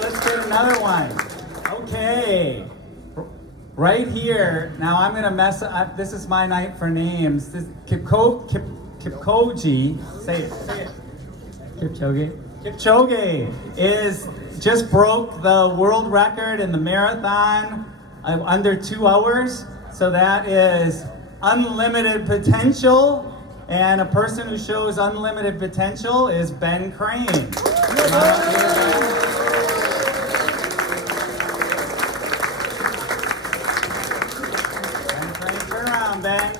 let's get another one. Okay. Right here, now I'm gonna mess up, this is my night for names. This Kipchoge, say it. Kipchoge just broke the world record in the marathon under 2 hours. So that is unlimited potential. And a person who shows unlimited potential is Ben Crane. Ben Crane, turn around, Ben.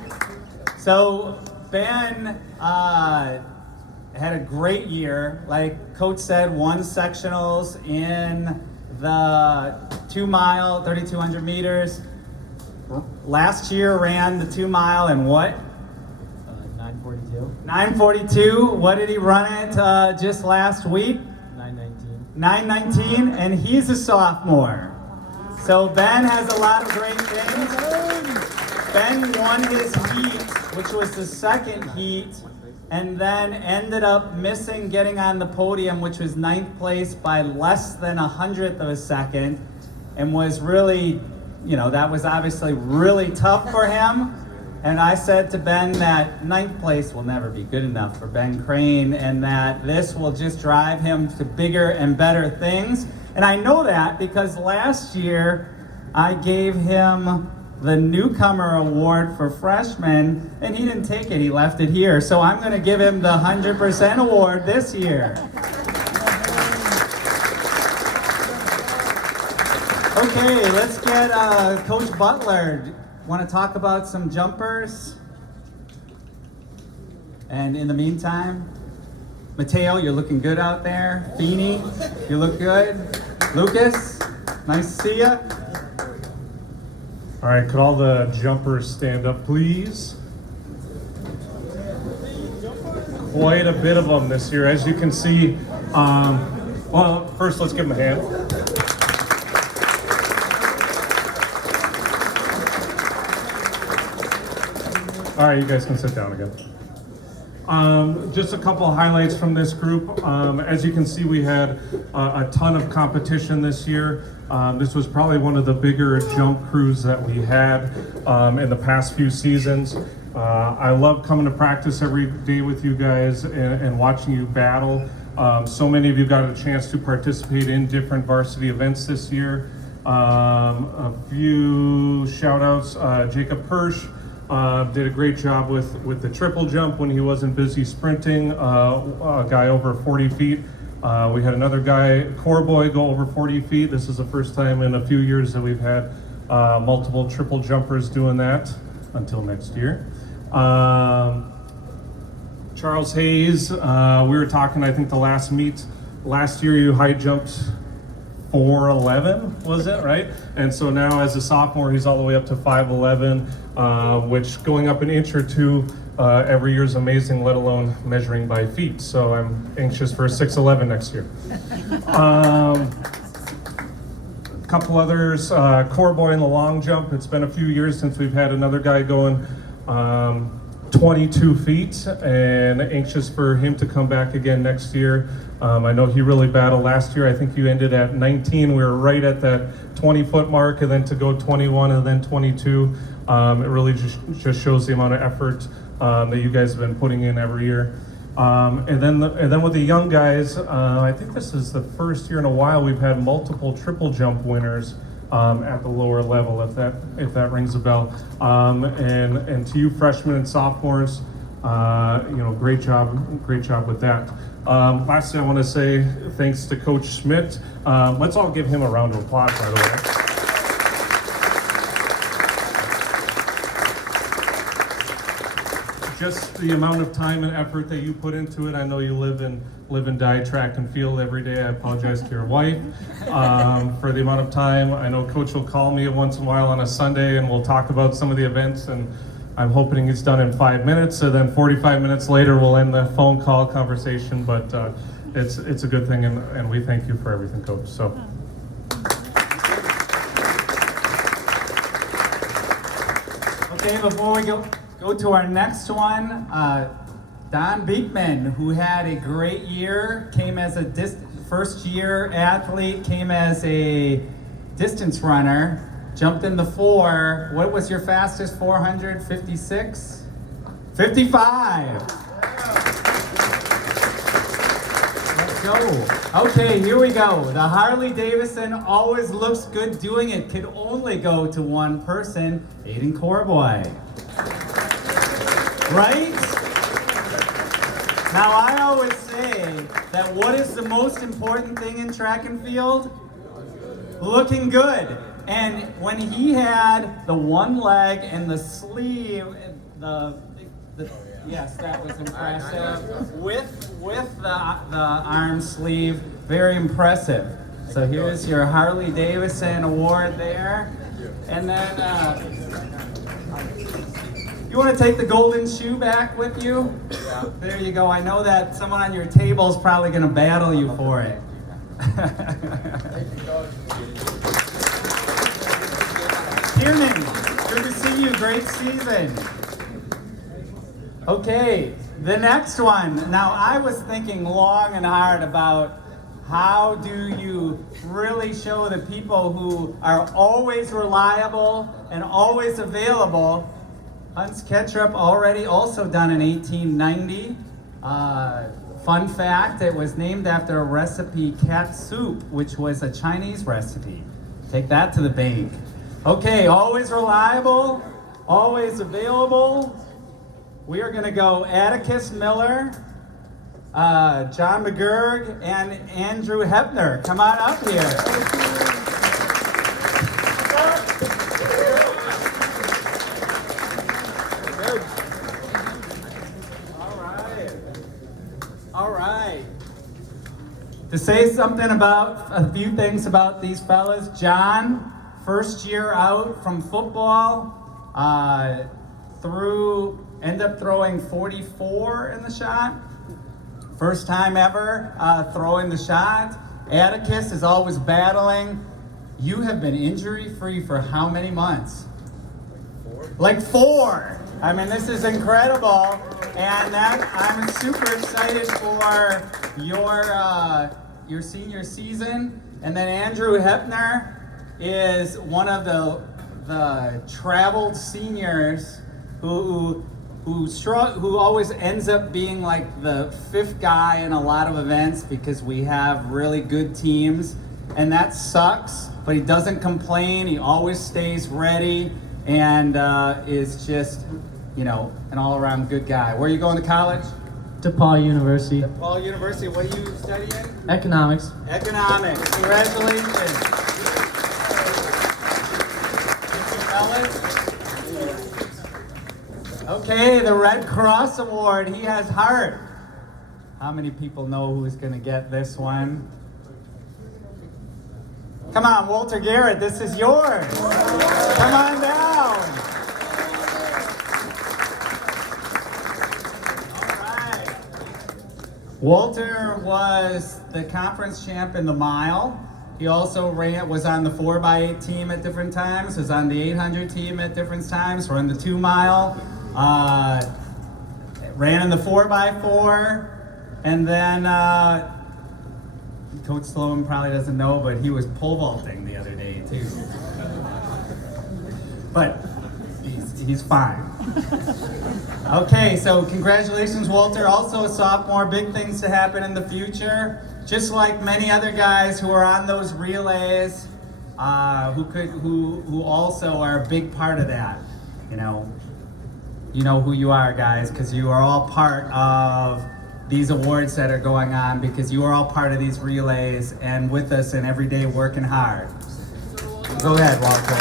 So Ben had a great year. Like Coach said, won sectionals in the 2 mile, 3,200 meters. Last year ran the 2 mile in what? 9:42. 9:42. What did he run it just last week? 9:19. 9:19, and he's a sophomore. So Ben has a lot of great things. Ben won his heat, which was the second heat, and then ended up missing getting on the podium, which was 9th place by less than 100th of a second, and was really, that was obviously really tough for him. And I said to Ben that 9th place will never be good enough for Ben Crane, and that this will just drive him to bigger and better things. And I know that because last year I gave him the newcomer award for freshmen, and he didn't take it, he left it here. So I'm gonna give him the 100% award this year. Okay, let's get Coach Butler. Want to talk about some jumpers? And in the meantime, Mateo, you're looking good out there. Feeney, you look good. Lucas, nice to see you. All right, could all the jumpers stand up, please? Quite a bit of them this year, as you can see. Well, first let's give them a hand. All right, you guys can sit down again. Just a couple of highlights from this group. As you can see, we had a ton of competition this year. This was probably one of the bigger jump crews that we had in the past few seasons. I love coming to practice every day with you guys and watching you battle. So many of you got a chance to participate in different varsity events this year. A few shout outs, Jacob Hirsch did a great job with the triple jump when he wasn't busy sprinting, a guy over 40 feet. We had another guy, Corboy, go over 40 feet. This is the first time in a few years that we've had multiple triple jumpers doing that until next year. Charles Hayes, we were talking, I think the last meet, last year you high jumped 4'11", was it, right? And so now as a sophomore, he's all the way up to 5'11", which going up an inch or two every year is amazing, let alone measuring by feet. So I'm anxious for a 6'11" next year. Couple others, core boy in the long jump. It's been a few years since we've had another guy going 22 feet, and anxious for him to come back again next year. I know he really battled last year. I think you ended at 19. We were right at that 20-foot mark, and then to go 21 and then 22, it really just shows the amount of effort that you guys have been putting in every year. And then with the young guys, I think this is the first year in a while we've had multiple triple jump winners at the lower level, if that rings a bell. And to you freshmen and sophomores, great job with that. Lastly, I want to say thanks to Coach Schmidt. Let's all give him a round of applause, by the way. Just the amount of time and effort that you put into it. I know you live and die track and field every day. I apologize to your wife for the amount of time. I know Coach will call me once in a while on a Sunday and we'll talk about some of the events, and I'm hoping it's done in 5 minutes, and then 45 minutes later we'll end the phone call conversation, but it's a good thing, and we thank you for everything, Coach. So. Okay, before we go to our next one, Don Beekman, who had a great year, came as a first-year athlete, came as a distance runner, jumped in the 4. What was your fastest 400? 56? 55. Let's go. Okay, here we go. The Harley Davidson always looks good doing it. Could only go to one person, Aiden Corboy. Right? Now, I always say that what is the most important thing in track and field? Looking good. And when he had the one leg and the sleeve, yes, that was impressive. With the arm sleeve, very impressive. So here's your Harley Davidson award there. And then, you want to take the golden shoe back with you? Yeah. There you go. I know that someone on your table is probably going to battle you for it. Kiernan, good to see you. Great season. Okay, the next one. Now, I was thinking long and hard about how do you really show the people who are always reliable and always available. Hans Ketchup already also done in 1890. Fun fact, it was named after a recipe, cat soup, which was a Chinese recipe. Take that to the bank. Okay, always reliable, always available. We are gonna go Atticus Miller, John McGurk, and Andrew Hepner. Come on up here. To say something about a few things about these fellas, John, first year out from football, ended up throwing 44 in the shot. First time ever throwing the shot. Atticus is always battling. You have been injury-free for how many months? Like 4. I mean, this is incredible, and I'm super excited for your senior season. And then Andrew Hepner is one of the traveled seniors who always ends up being like the 5th guy in a lot of events because we have really good teams, and that sucks. But he doesn't complain. He always stays ready. And is just, an all-around good guy. Where are you going to college? DePaul University. DePaul University. What are you studying? Economics. Economics. Congratulations. Okay, the Red Cross Award. He has heart. How many people know who's going to get this one? Come on, Walter Garrett, this is yours. Come on down. All right. Walter was the conference champ in the mile. He also was on the 4x8 team at different times, was on the 800 team at different times, ran the 2 mile, ran in the 4x4, and then Coach Sloan probably doesn't know, but he was pole vaulting the other day too. But he's fine. Okay, so congratulations, Walter. Also a sophomore, big things to happen in the future. Just like many other guys who are on those relays, who also are a big part of that. You know who you are, guys, because you are all part of these awards that are going on, because you are all part of these relays and with us and every day working hard. Go ahead, Walter.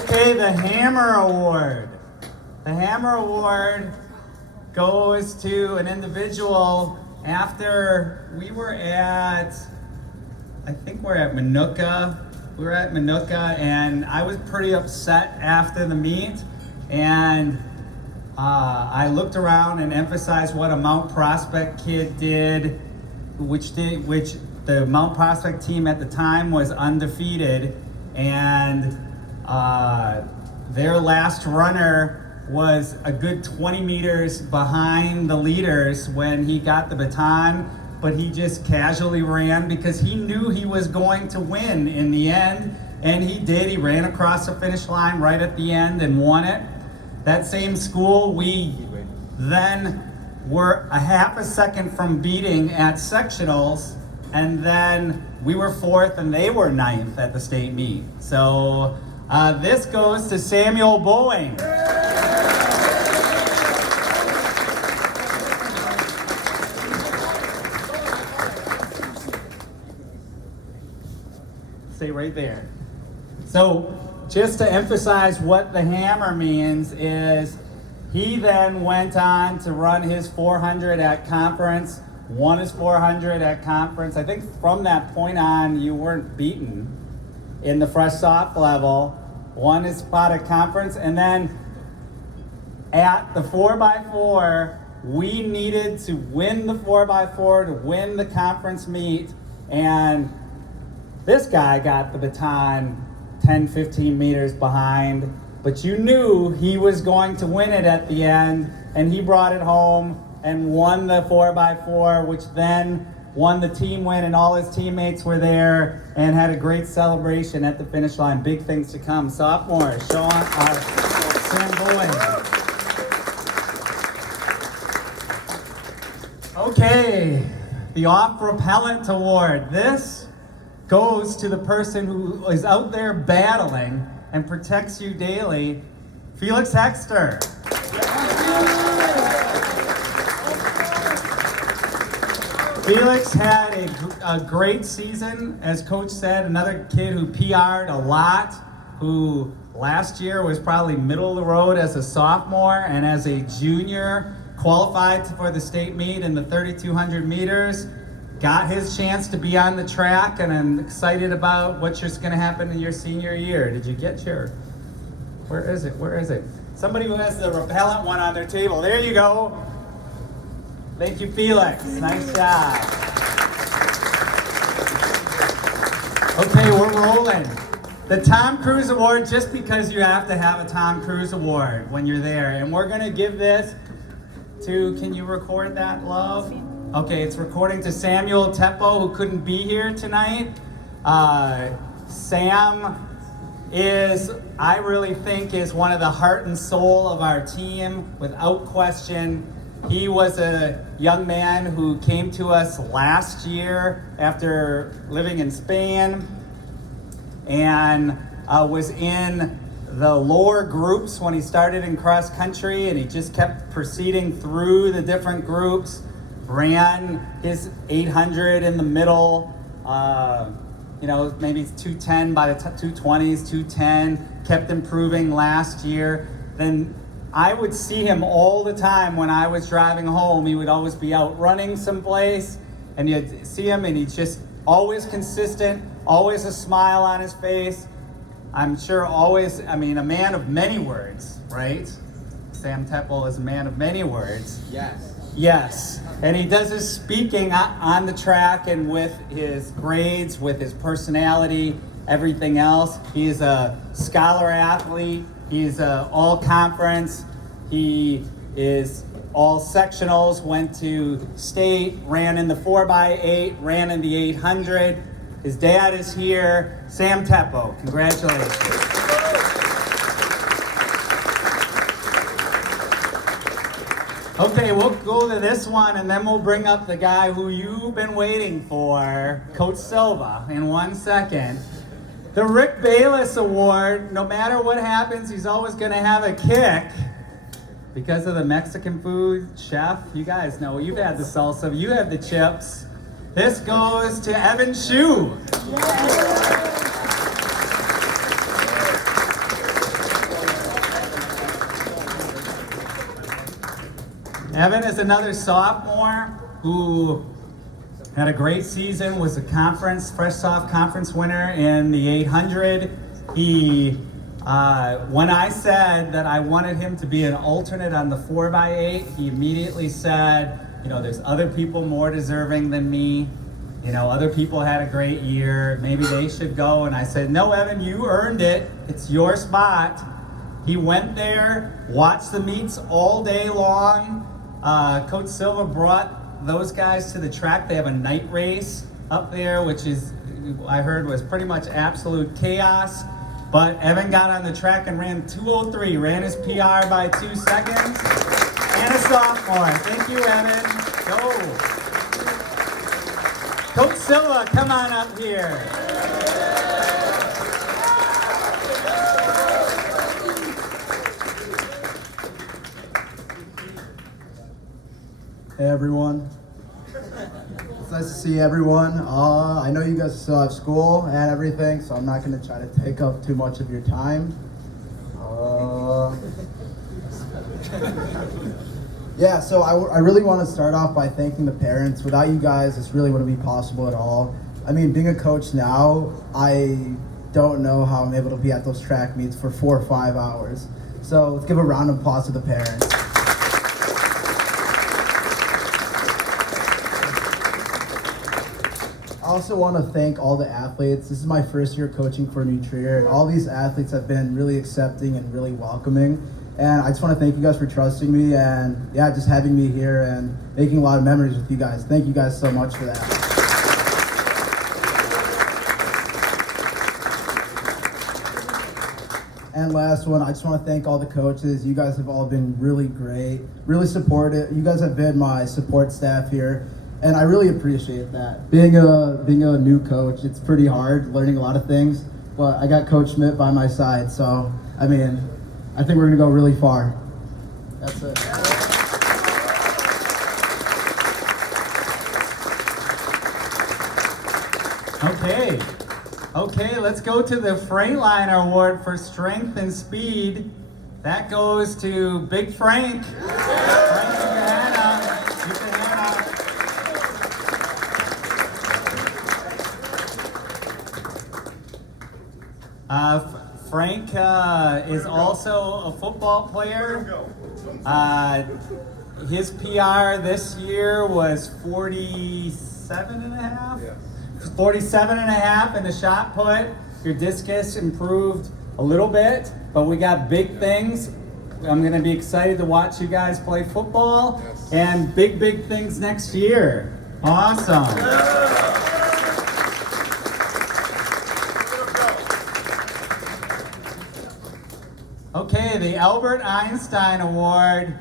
Okay, the Hammer Award. The Hammer Award goes to an individual after we were at, I think we're at Minooka. We were at Minooka, and I was pretty upset after the meet. And I looked around and emphasized what a Mount Prospect kid did, which the Mount Prospect team at the time was undefeated, and their last runner was a good 20 meters behind the leaders when he got the baton, but he just casually ran because he knew he was going to win in the end, and he did. He ran across the finish line right at the end and won it. That same school, we then were a half a second from beating at sectionals, and then we were 4th and they were 9th at the state meet. So this goes to Samuel Boeing. Stay right there. So just to emphasize what the hammer means is he then went on to run his 400 at conference, won his 400 at conference. I think from that point on, you weren't beaten in the fresh soft level, won his spot at conference, and then at the 4x4, we needed to win the 4x4 to win the conference meet, and this guy got the baton 10, 15 meters behind, but you knew he was going to win it at the end, and he brought it home and won the 4x4, which then won the team win, and all his teammates were there and had a great celebration at the finish line. Big things to come. Sophomore, Sam Bowen. Okay, the Off Repellent Award. This goes to the person who is out there battling and protects you daily, Felix Hexter. Felix had a great season, as Coach said, another kid who PR'd a lot, who last year was probably middle of the road as a sophomore, and as a junior qualified for the state meet in the 3,200 meters. Got his chance to be on the track, and I'm excited about what's just going to happen in your senior year. Did you get your, where is it? Somebody who has the repellent one on their table. There you go. Thank you, Felix. Nice job. Okay, we're rolling. The Tom Cruise Award, just because you have to have a Tom Cruise Award when you're there. And we're going to give this to, can you record that, love? Okay, it's recording to Samuel Teppo, who couldn't be here tonight. Sam is, I really think, is one of the heart and soul of our team, without question. He was a young man who came to us last year after living in Spain, and was in the lower groups when he started in cross country, and he just kept proceeding through the different groups. Ran his 800 in the middle, maybe 210 by the 220s, 210, kept improving last year. Then I would see him all the time when I was driving home. He would always be out running someplace, and you see him and he's just always consistent, always a smile on his face. I'm sure always, a man of many words, right? Sam Teppel is a man of many words. Yes. Yes, and he does his speaking on the track and with his grades, with his personality, everything else. He is a scholar athlete. He's all conference. He is all sectionals, went to state, ran in the 4x8, ran in the 800. His dad is here, Sam Teppel. Congratulations. Okay, we'll go to this one and then we'll bring up the guy who you've been waiting for, Coach Silva, in 1 second. The Rick Bayless Award, no matter what happens, he's always going to have a kick because of the Mexican food chef. You guys know, you've had the salsa, you have the chips. This goes to Evan Shu. Evan is another sophomore who had a great season, was a fresh off conference winner in the 800. He, when I said that I wanted him to be an alternate on the 4x8, he immediately said, there's other people more deserving than me. Other people had a great year. Maybe they should go. And I said, no, Evan, you earned it. It's your spot. He went there, watched the meets all day long. Coach Silva brought those guys to the track. They have a night race up there, which is, I heard, was pretty much absolute chaos. But Evan got on the track and ran 2:03, ran his PR by 2 seconds, and a sophomore. Thank you, Evan. Go. Coach Silva, come on up here. Hey everyone, it's nice to see everyone. I know you guys still have school and everything, so I'm not going to try to take up too much of your time. Yeah, so I really want to start off by thanking the parents. Without you guys, this really wouldn't be possible at all. Being a coach now, I don't know how I'm able to be at those track meets for 4 or 5 hours. So let's give a round of applause to the parents. I also want to thank all the athletes. This is my first year coaching for New Trier, and all these athletes have been really accepting and really welcoming. And I just want to thank you guys for trusting me and just having me here and making a lot of memories with you guys. Thank you guys so much for that. And last one, I just want to thank all the coaches. You guys have all been really great, really supportive. You guys have been my support staff here. And I really appreciate that. Being a new coach, it's pretty hard, learning a lot of things, but I got Coach Schmidt by my side, so, I think we're gonna go really far. That's it. Okay, let's go to the Freightliner Award for Strength and Speed. That goes to Big Frank. Frank, keep your hand up. Keep your hand up. Frank is also a football player. His PR this year was 47 and a half? 47 and a half in the shot put. Your discus improved a little bit, but we got big things. I'm gonna be excited to watch you guys play football and big things next year. Awesome. Okay, the Albert Einstein Award,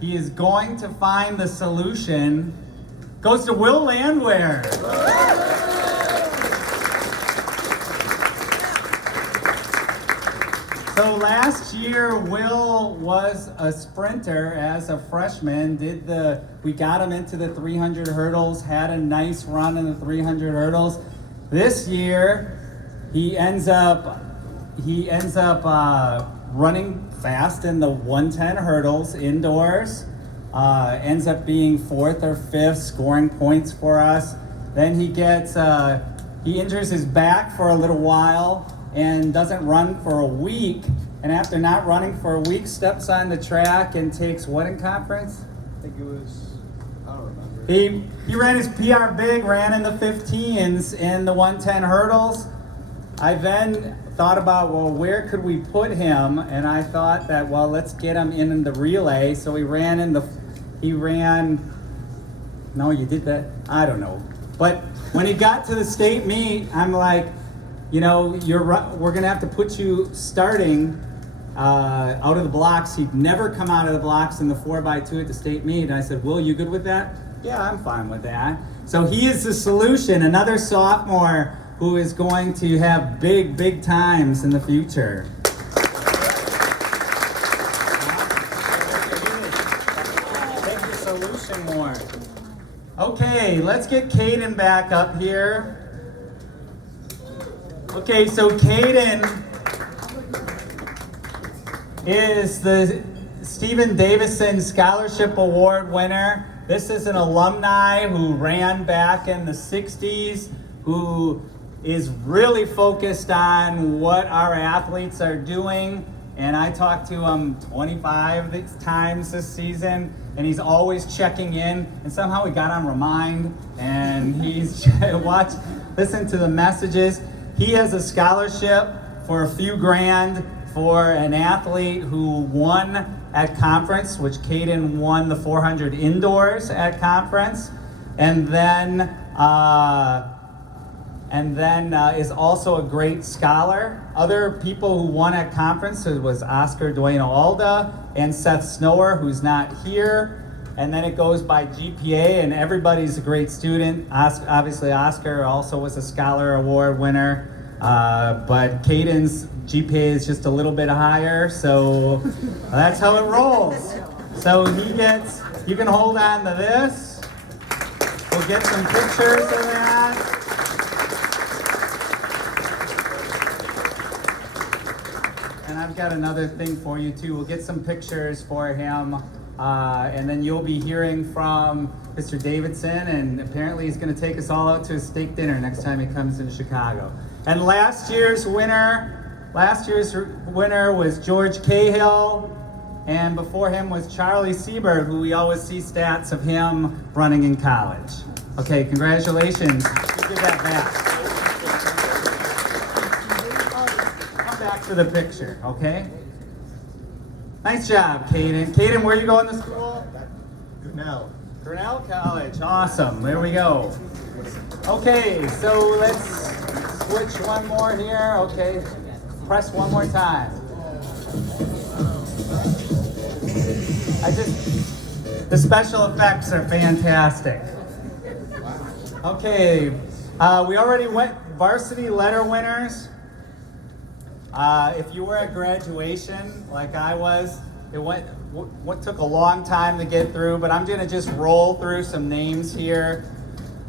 he is going to find the solution, goes to Will Landwehr. So last year, Will was a sprinter as a freshman, we got him into the 300 hurdles, had a nice run in the 300 hurdles. This year, he ends up running fast in the 110 hurdles indoors. ends up being 4th or 5th, scoring points for us. Then he gets, he injures his back for a little while and doesn't run for a week. And after not running for a week, steps on the track and takes what in conference? I think it was, I don't remember. He ran his PR big, ran in the 15s in the 110 hurdles. I then thought about, well, where could we put him? And I thought that, well, let's get him in the relay. So he ran, no, you did that? I don't know. But when he got to the state meet, I'm like, you know, we're gonna have to put you starting out of the blocks. He'd never come out of the blocks in the 4x2 at the state meet. And I said, Will, you good with that? Yeah, I'm fine with that. So he is the solution, another sophomore who is going to have big, big times in the future. Take the solution more. Okay, let's get Caden back up here. Okay, so Caden is the Stephen Davison Scholarship Award winner. This is an alumni who ran back in the 60s, who is really focused on what our athletes are doing. And I talked to him 25 times this season, and he's always checking in. And somehow he got on Remind, and he's listen to the messages. He has a scholarship for a few grand for an athlete who won at conference, which Caden won the 400 indoors at conference, and then is also a great scholar. Other people who won at conference was Oscar Dueno Alda and Seth Snower, who's not here. And then it goes by GPA, and everybody's a great student. Obviously, Oscar also was a Scholar Award winner, but Caden's GPA is just a little bit higher, so that's how it rolls. So you can hold on to this. We'll get some pictures of that. And I've got another thing for you too. We'll get some pictures for him. And then you'll be hearing from Mr. Davidson, and apparently he's going to take us all out to a steak dinner next time he comes into Chicago. And last year's winner was George Cahill, and before him was Charlie Seberg, who we always see stats of him running in college. Okay, congratulations. You give that back. Come back to the picture, okay? Nice job, Caden. Caden, where are you going to school? Grinnell College. Awesome. There we go. Okay, so let's switch one more here. Okay, press one more time. The special effects are fantastic. Okay, we already went varsity letter winners. If you were at graduation, like I was, it took a long time to get through, but I'm gonna just roll through some names here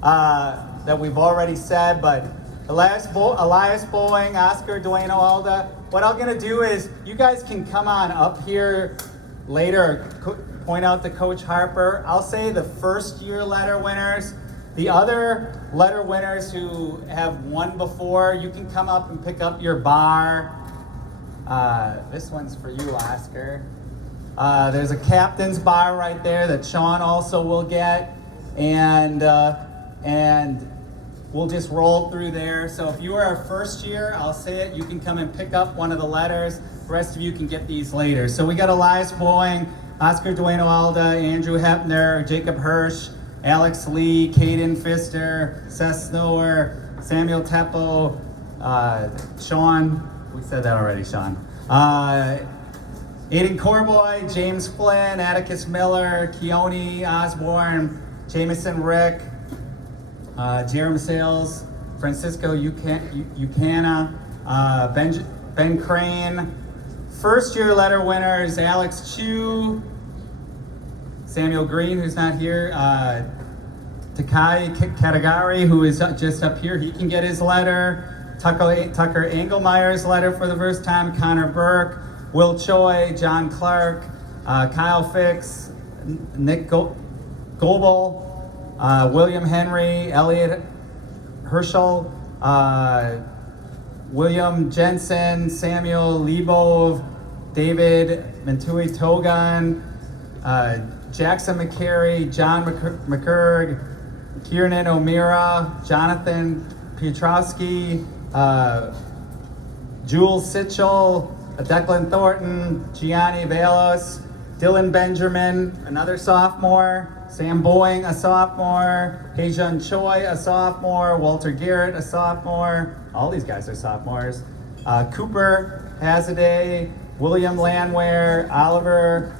that we've already said, but Elias Boeing, Oscar Dueno Alda. What I'm gonna do is, you guys can come on up here later, point out to Coach Harper. I'll say the first year letter winners. The other letter winners who have won before, you can come up and pick up your bar. This one's for you, Oscar. There's a captain's bar right there that Sean also will get, and we'll just roll through there. So if you are a first year, I'll say it, you can come and pick up one of the letters. The rest of you can get these later. So we got Elias Boeing, Oscar Dueno Alda, Andrew Hepner, Jacob Hirsch, Alex Lee, Caden Pfister, Seth Snower, Samuel Teppo, Sean, we said that already, Sean. Aiden Corboy, James Flynn, Atticus Miller, Keone Osborne, Jamison Rick, Jeremy Sales, Francisco Ucana, Ben Crane. First year letter winners, Alex Chu, Samuel Green, who's not here, Takai Katagari, who is just up here, he can get his letter. Tucker Engelmeyer's letter for the first time, Connor Burke, Will Choi, John Clark, Kyle Fix, Nick Goebel, William Henry, Elliot Herschel, William Jensen, Samuel Lebov, David Mentui Togan, Jackson McCary, John McCurg, Kiernan O'Meara, Jonathan Piotrowski, Jules Sitchell, Declan Thornton, Gianni Velos, Dylan Benjamin, another sophomore, Sam Boying, a sophomore, Hejun Choi, a sophomore, Walter Garrett, a sophomore. All these guys are sophomores. Cooper Hazaday, William Landwehr, Oliver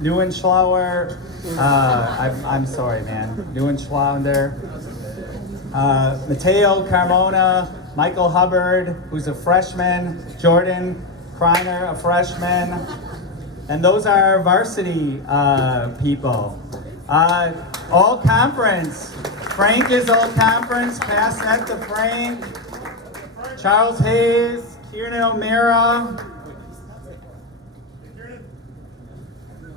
Neuenschlauer, I'm sorry, man, Neuenschlauer, Mateo Carmona, Michael Hubbard, who's a freshman, Jordan Kreiner, a freshman, and those are our varsity people. All conference. Frank is all conference. Pass that to Frank. Charles Hayes, Kiernan O'Meara.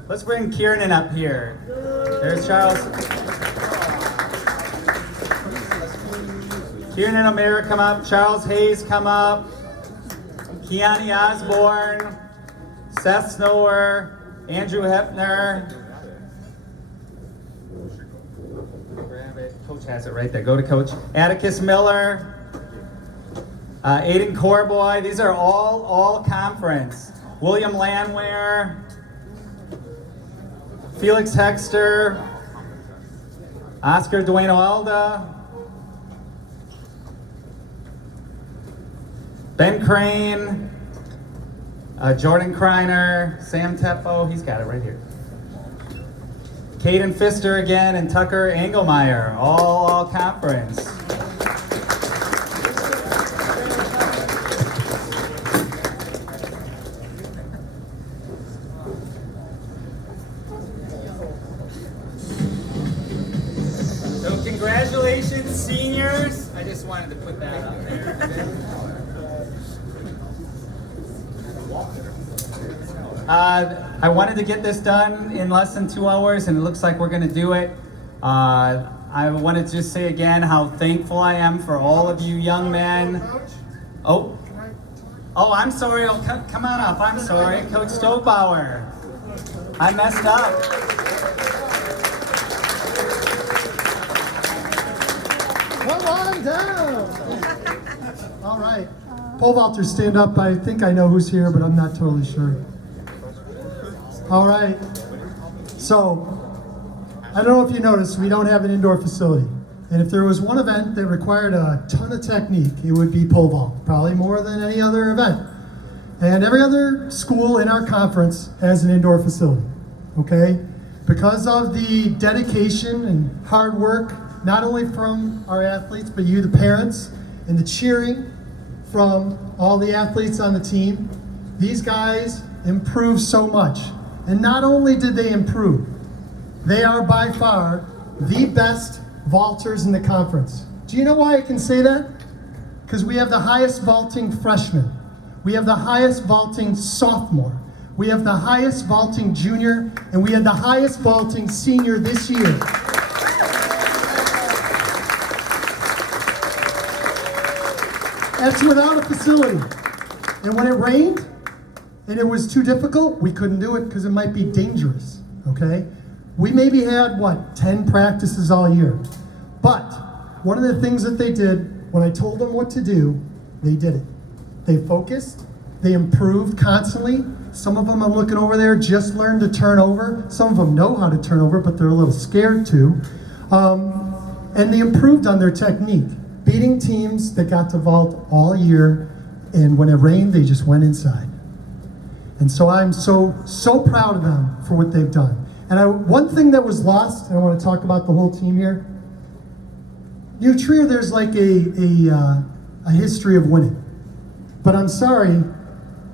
Let's bring Kiernan up here. There's Charles. Kiernan O'Meara, come up. Charles Hayes, come up. Keani Osborne, Seth Snower, Andrew Hepner. Grab it. Coach has it right there. Go to Coach. Atticus Miller, Aiden Corboy. These are all conference. William Landwehr, Felix Hexter, Oscar Dueno Alda, Ben Crane, Jordan Kreiner, Sam Teppo, he's got it right here. Caden Pfister again, and Tucker Engelmeyer, all conference. So congratulations, seniors. I just wanted to put that out there. I wanted to get this done in less than 2 hours, and it looks like we're going to do it. I want to just say again how thankful I am for all of you young men. Oh, I'm sorry. Oh, come on up. I'm sorry. Coach Stokebauer. I messed up. Come on down. All right. Pole vaulters, stand up. I think I know who's here, but I'm not totally sure. All right. So, I don't know if you noticed, we don't have an indoor facility. And if there was one event that required a ton of technique, it would be pole vault, probably more than any other event. And every other school in our conference has an indoor facility, okay? Because of the dedication and hard work, not only from our athletes, but you, the parents, and the cheering from all the athletes on the team, these guys improved so much. And not only did they improve, they are by far the best vaulters in the conference. Do you know why I can say that? Because we have the highest vaulting freshman. We have the highest vaulting sophomore. We have the highest vaulting junior, and we had the highest vaulting senior this year. That's without a facility. And when it rained, and it was too difficult, we couldn't do it because it might be dangerous, okay? We maybe had, 10 practices all year. But one of the things that they did, when I told them what to do, they did it. They focused, they improved constantly. Some of them I'm looking over there just learned to turn over. Some of them know how to turn over, but they're a little scared to. And they improved on their technique, beating teams that got to vault all year, and when it rained, they just went inside. And so I'm so proud of them for what they've done. And one thing that was lost, and I want to talk about the whole team here. New Trier, there's like a history of winning. But I'm sorry,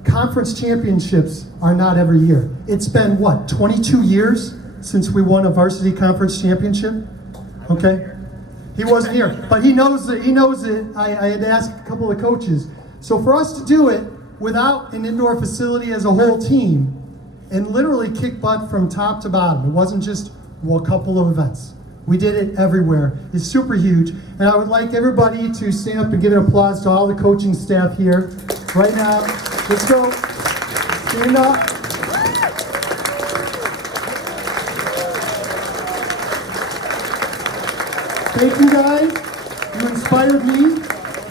conference championships are not every year. It's been 22 years since we won a varsity conference championship? Okay? He wasn't here, but he knows it. I had to ask a couple of coaches. So for us to do it without an indoor facility as a whole team, and literally kick butt from top to bottom. It wasn't just a couple of events. We did it everywhere. It's super huge. And I would like everybody to stand up and give an applause to all the coaching staff here right now. Let's go. Stand up. Thank you guys. You inspired me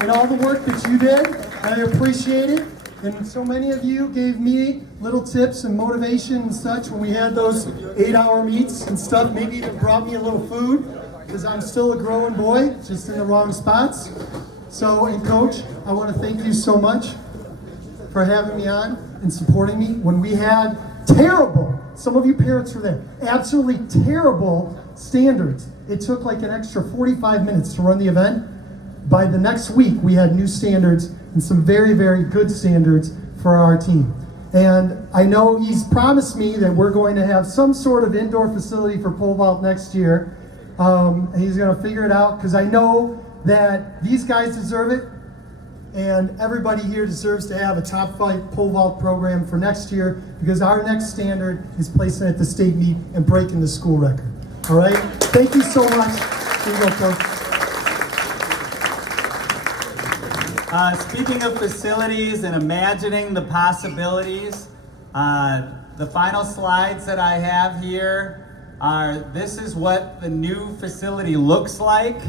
and all the work that you did. I appreciate it. And so many of you gave me little tips and motivation and such when we had those 8-hour meets and stuff. Maybe even brought me a little food because I'm still a growing boy, just in the wrong spots. So, and Coach, I want to thank you so much for having me on and supporting me when we had terrible, some of you parents were there, absolutely terrible standards. It took like an extra 45 minutes to run the event. By the next week, we had new standards and some very, very good standards for our team. And I know he's promised me that we're going to have some sort of indoor facility for pole vault next year. And he's going to figure it out because I know that these guys deserve it. And everybody here deserves to have a top flight pole vault program for next year because our next standard is placing at the state meet and breaking the school record. All right? Thank you so much. Here you go, Coach. Speaking of facilities and imagining the possibilities, the final slides that I have here are, this is what the new facility looks like.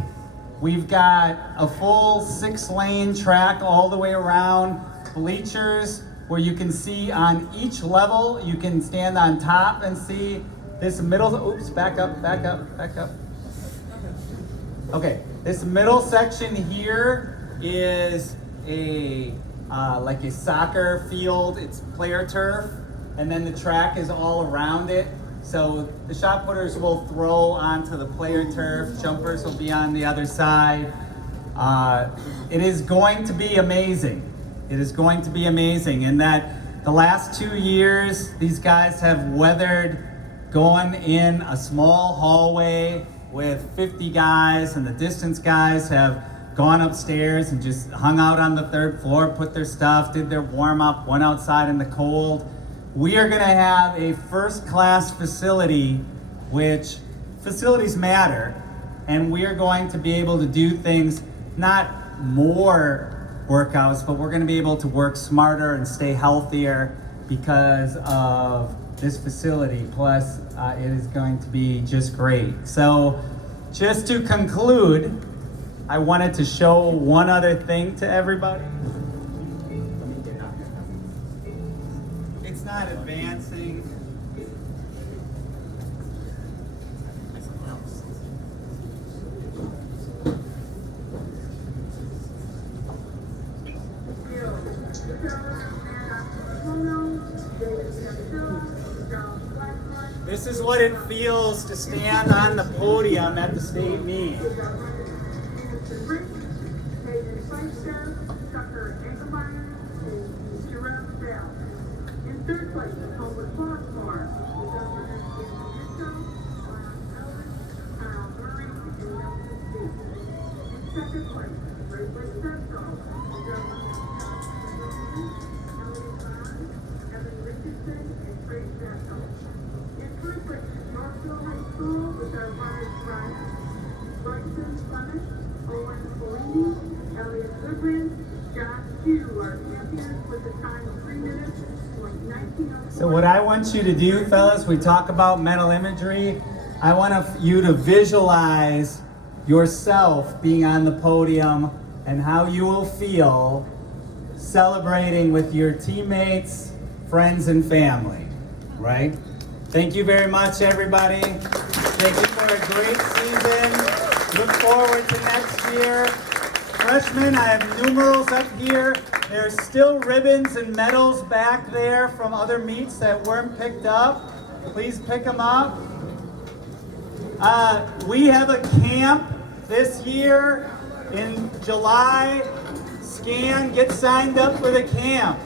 We've got a full 6-lane track all the way around, bleachers where you can see on each level, you can stand on top and see this middle, oops, back up. Okay, this middle section here is a like a soccer field. It's player turf, and then the track is all around it. So the shot putters will throw onto the player turf. Jumpers will be on the other side. It is going to be amazing. It is going to be amazing. And that the last 2 years, these guys have weathered going in a small hallway with 50 guys, and the distance guys have gone upstairs and just hung out on the 3rd floor, put their stuff, did their warm-up, went outside in the cold. We are gonna have a first-class facility, which facilities matter, and we are going to be able to do things, not more workouts, but we're gonna be able to work smarter and stay healthier because of this facility. Plus, it is going to be just great. So, just to conclude, I wanted to show one other thing to everybody. It's not advancing. This is what it feels to stand on the podium at the state meet. In 3rd place, Colbert Foxmore. In 2nd place, Great Lakes Central. Evan Richardson and Trace Central. In 3rd place, Northville High School with our runners Ryan Bryson Clement, Owen Polini, Elliot Goodwin, John Hugh, our champions with a time of 3 minutes. So what I want you to do, fellas, we talk about mental imagery. I want you to visualize yourself being on the podium and how you will feel celebrating with your teammates, friends, and family, right? Thank you very much, everybody. Thank you for a great season. Look forward to next year. Freshmen, I have numerals up here. There's still ribbons and medals back there from other meets that weren't picked up. Please pick them up. We have a camp this year in July. Get signed up for the camp.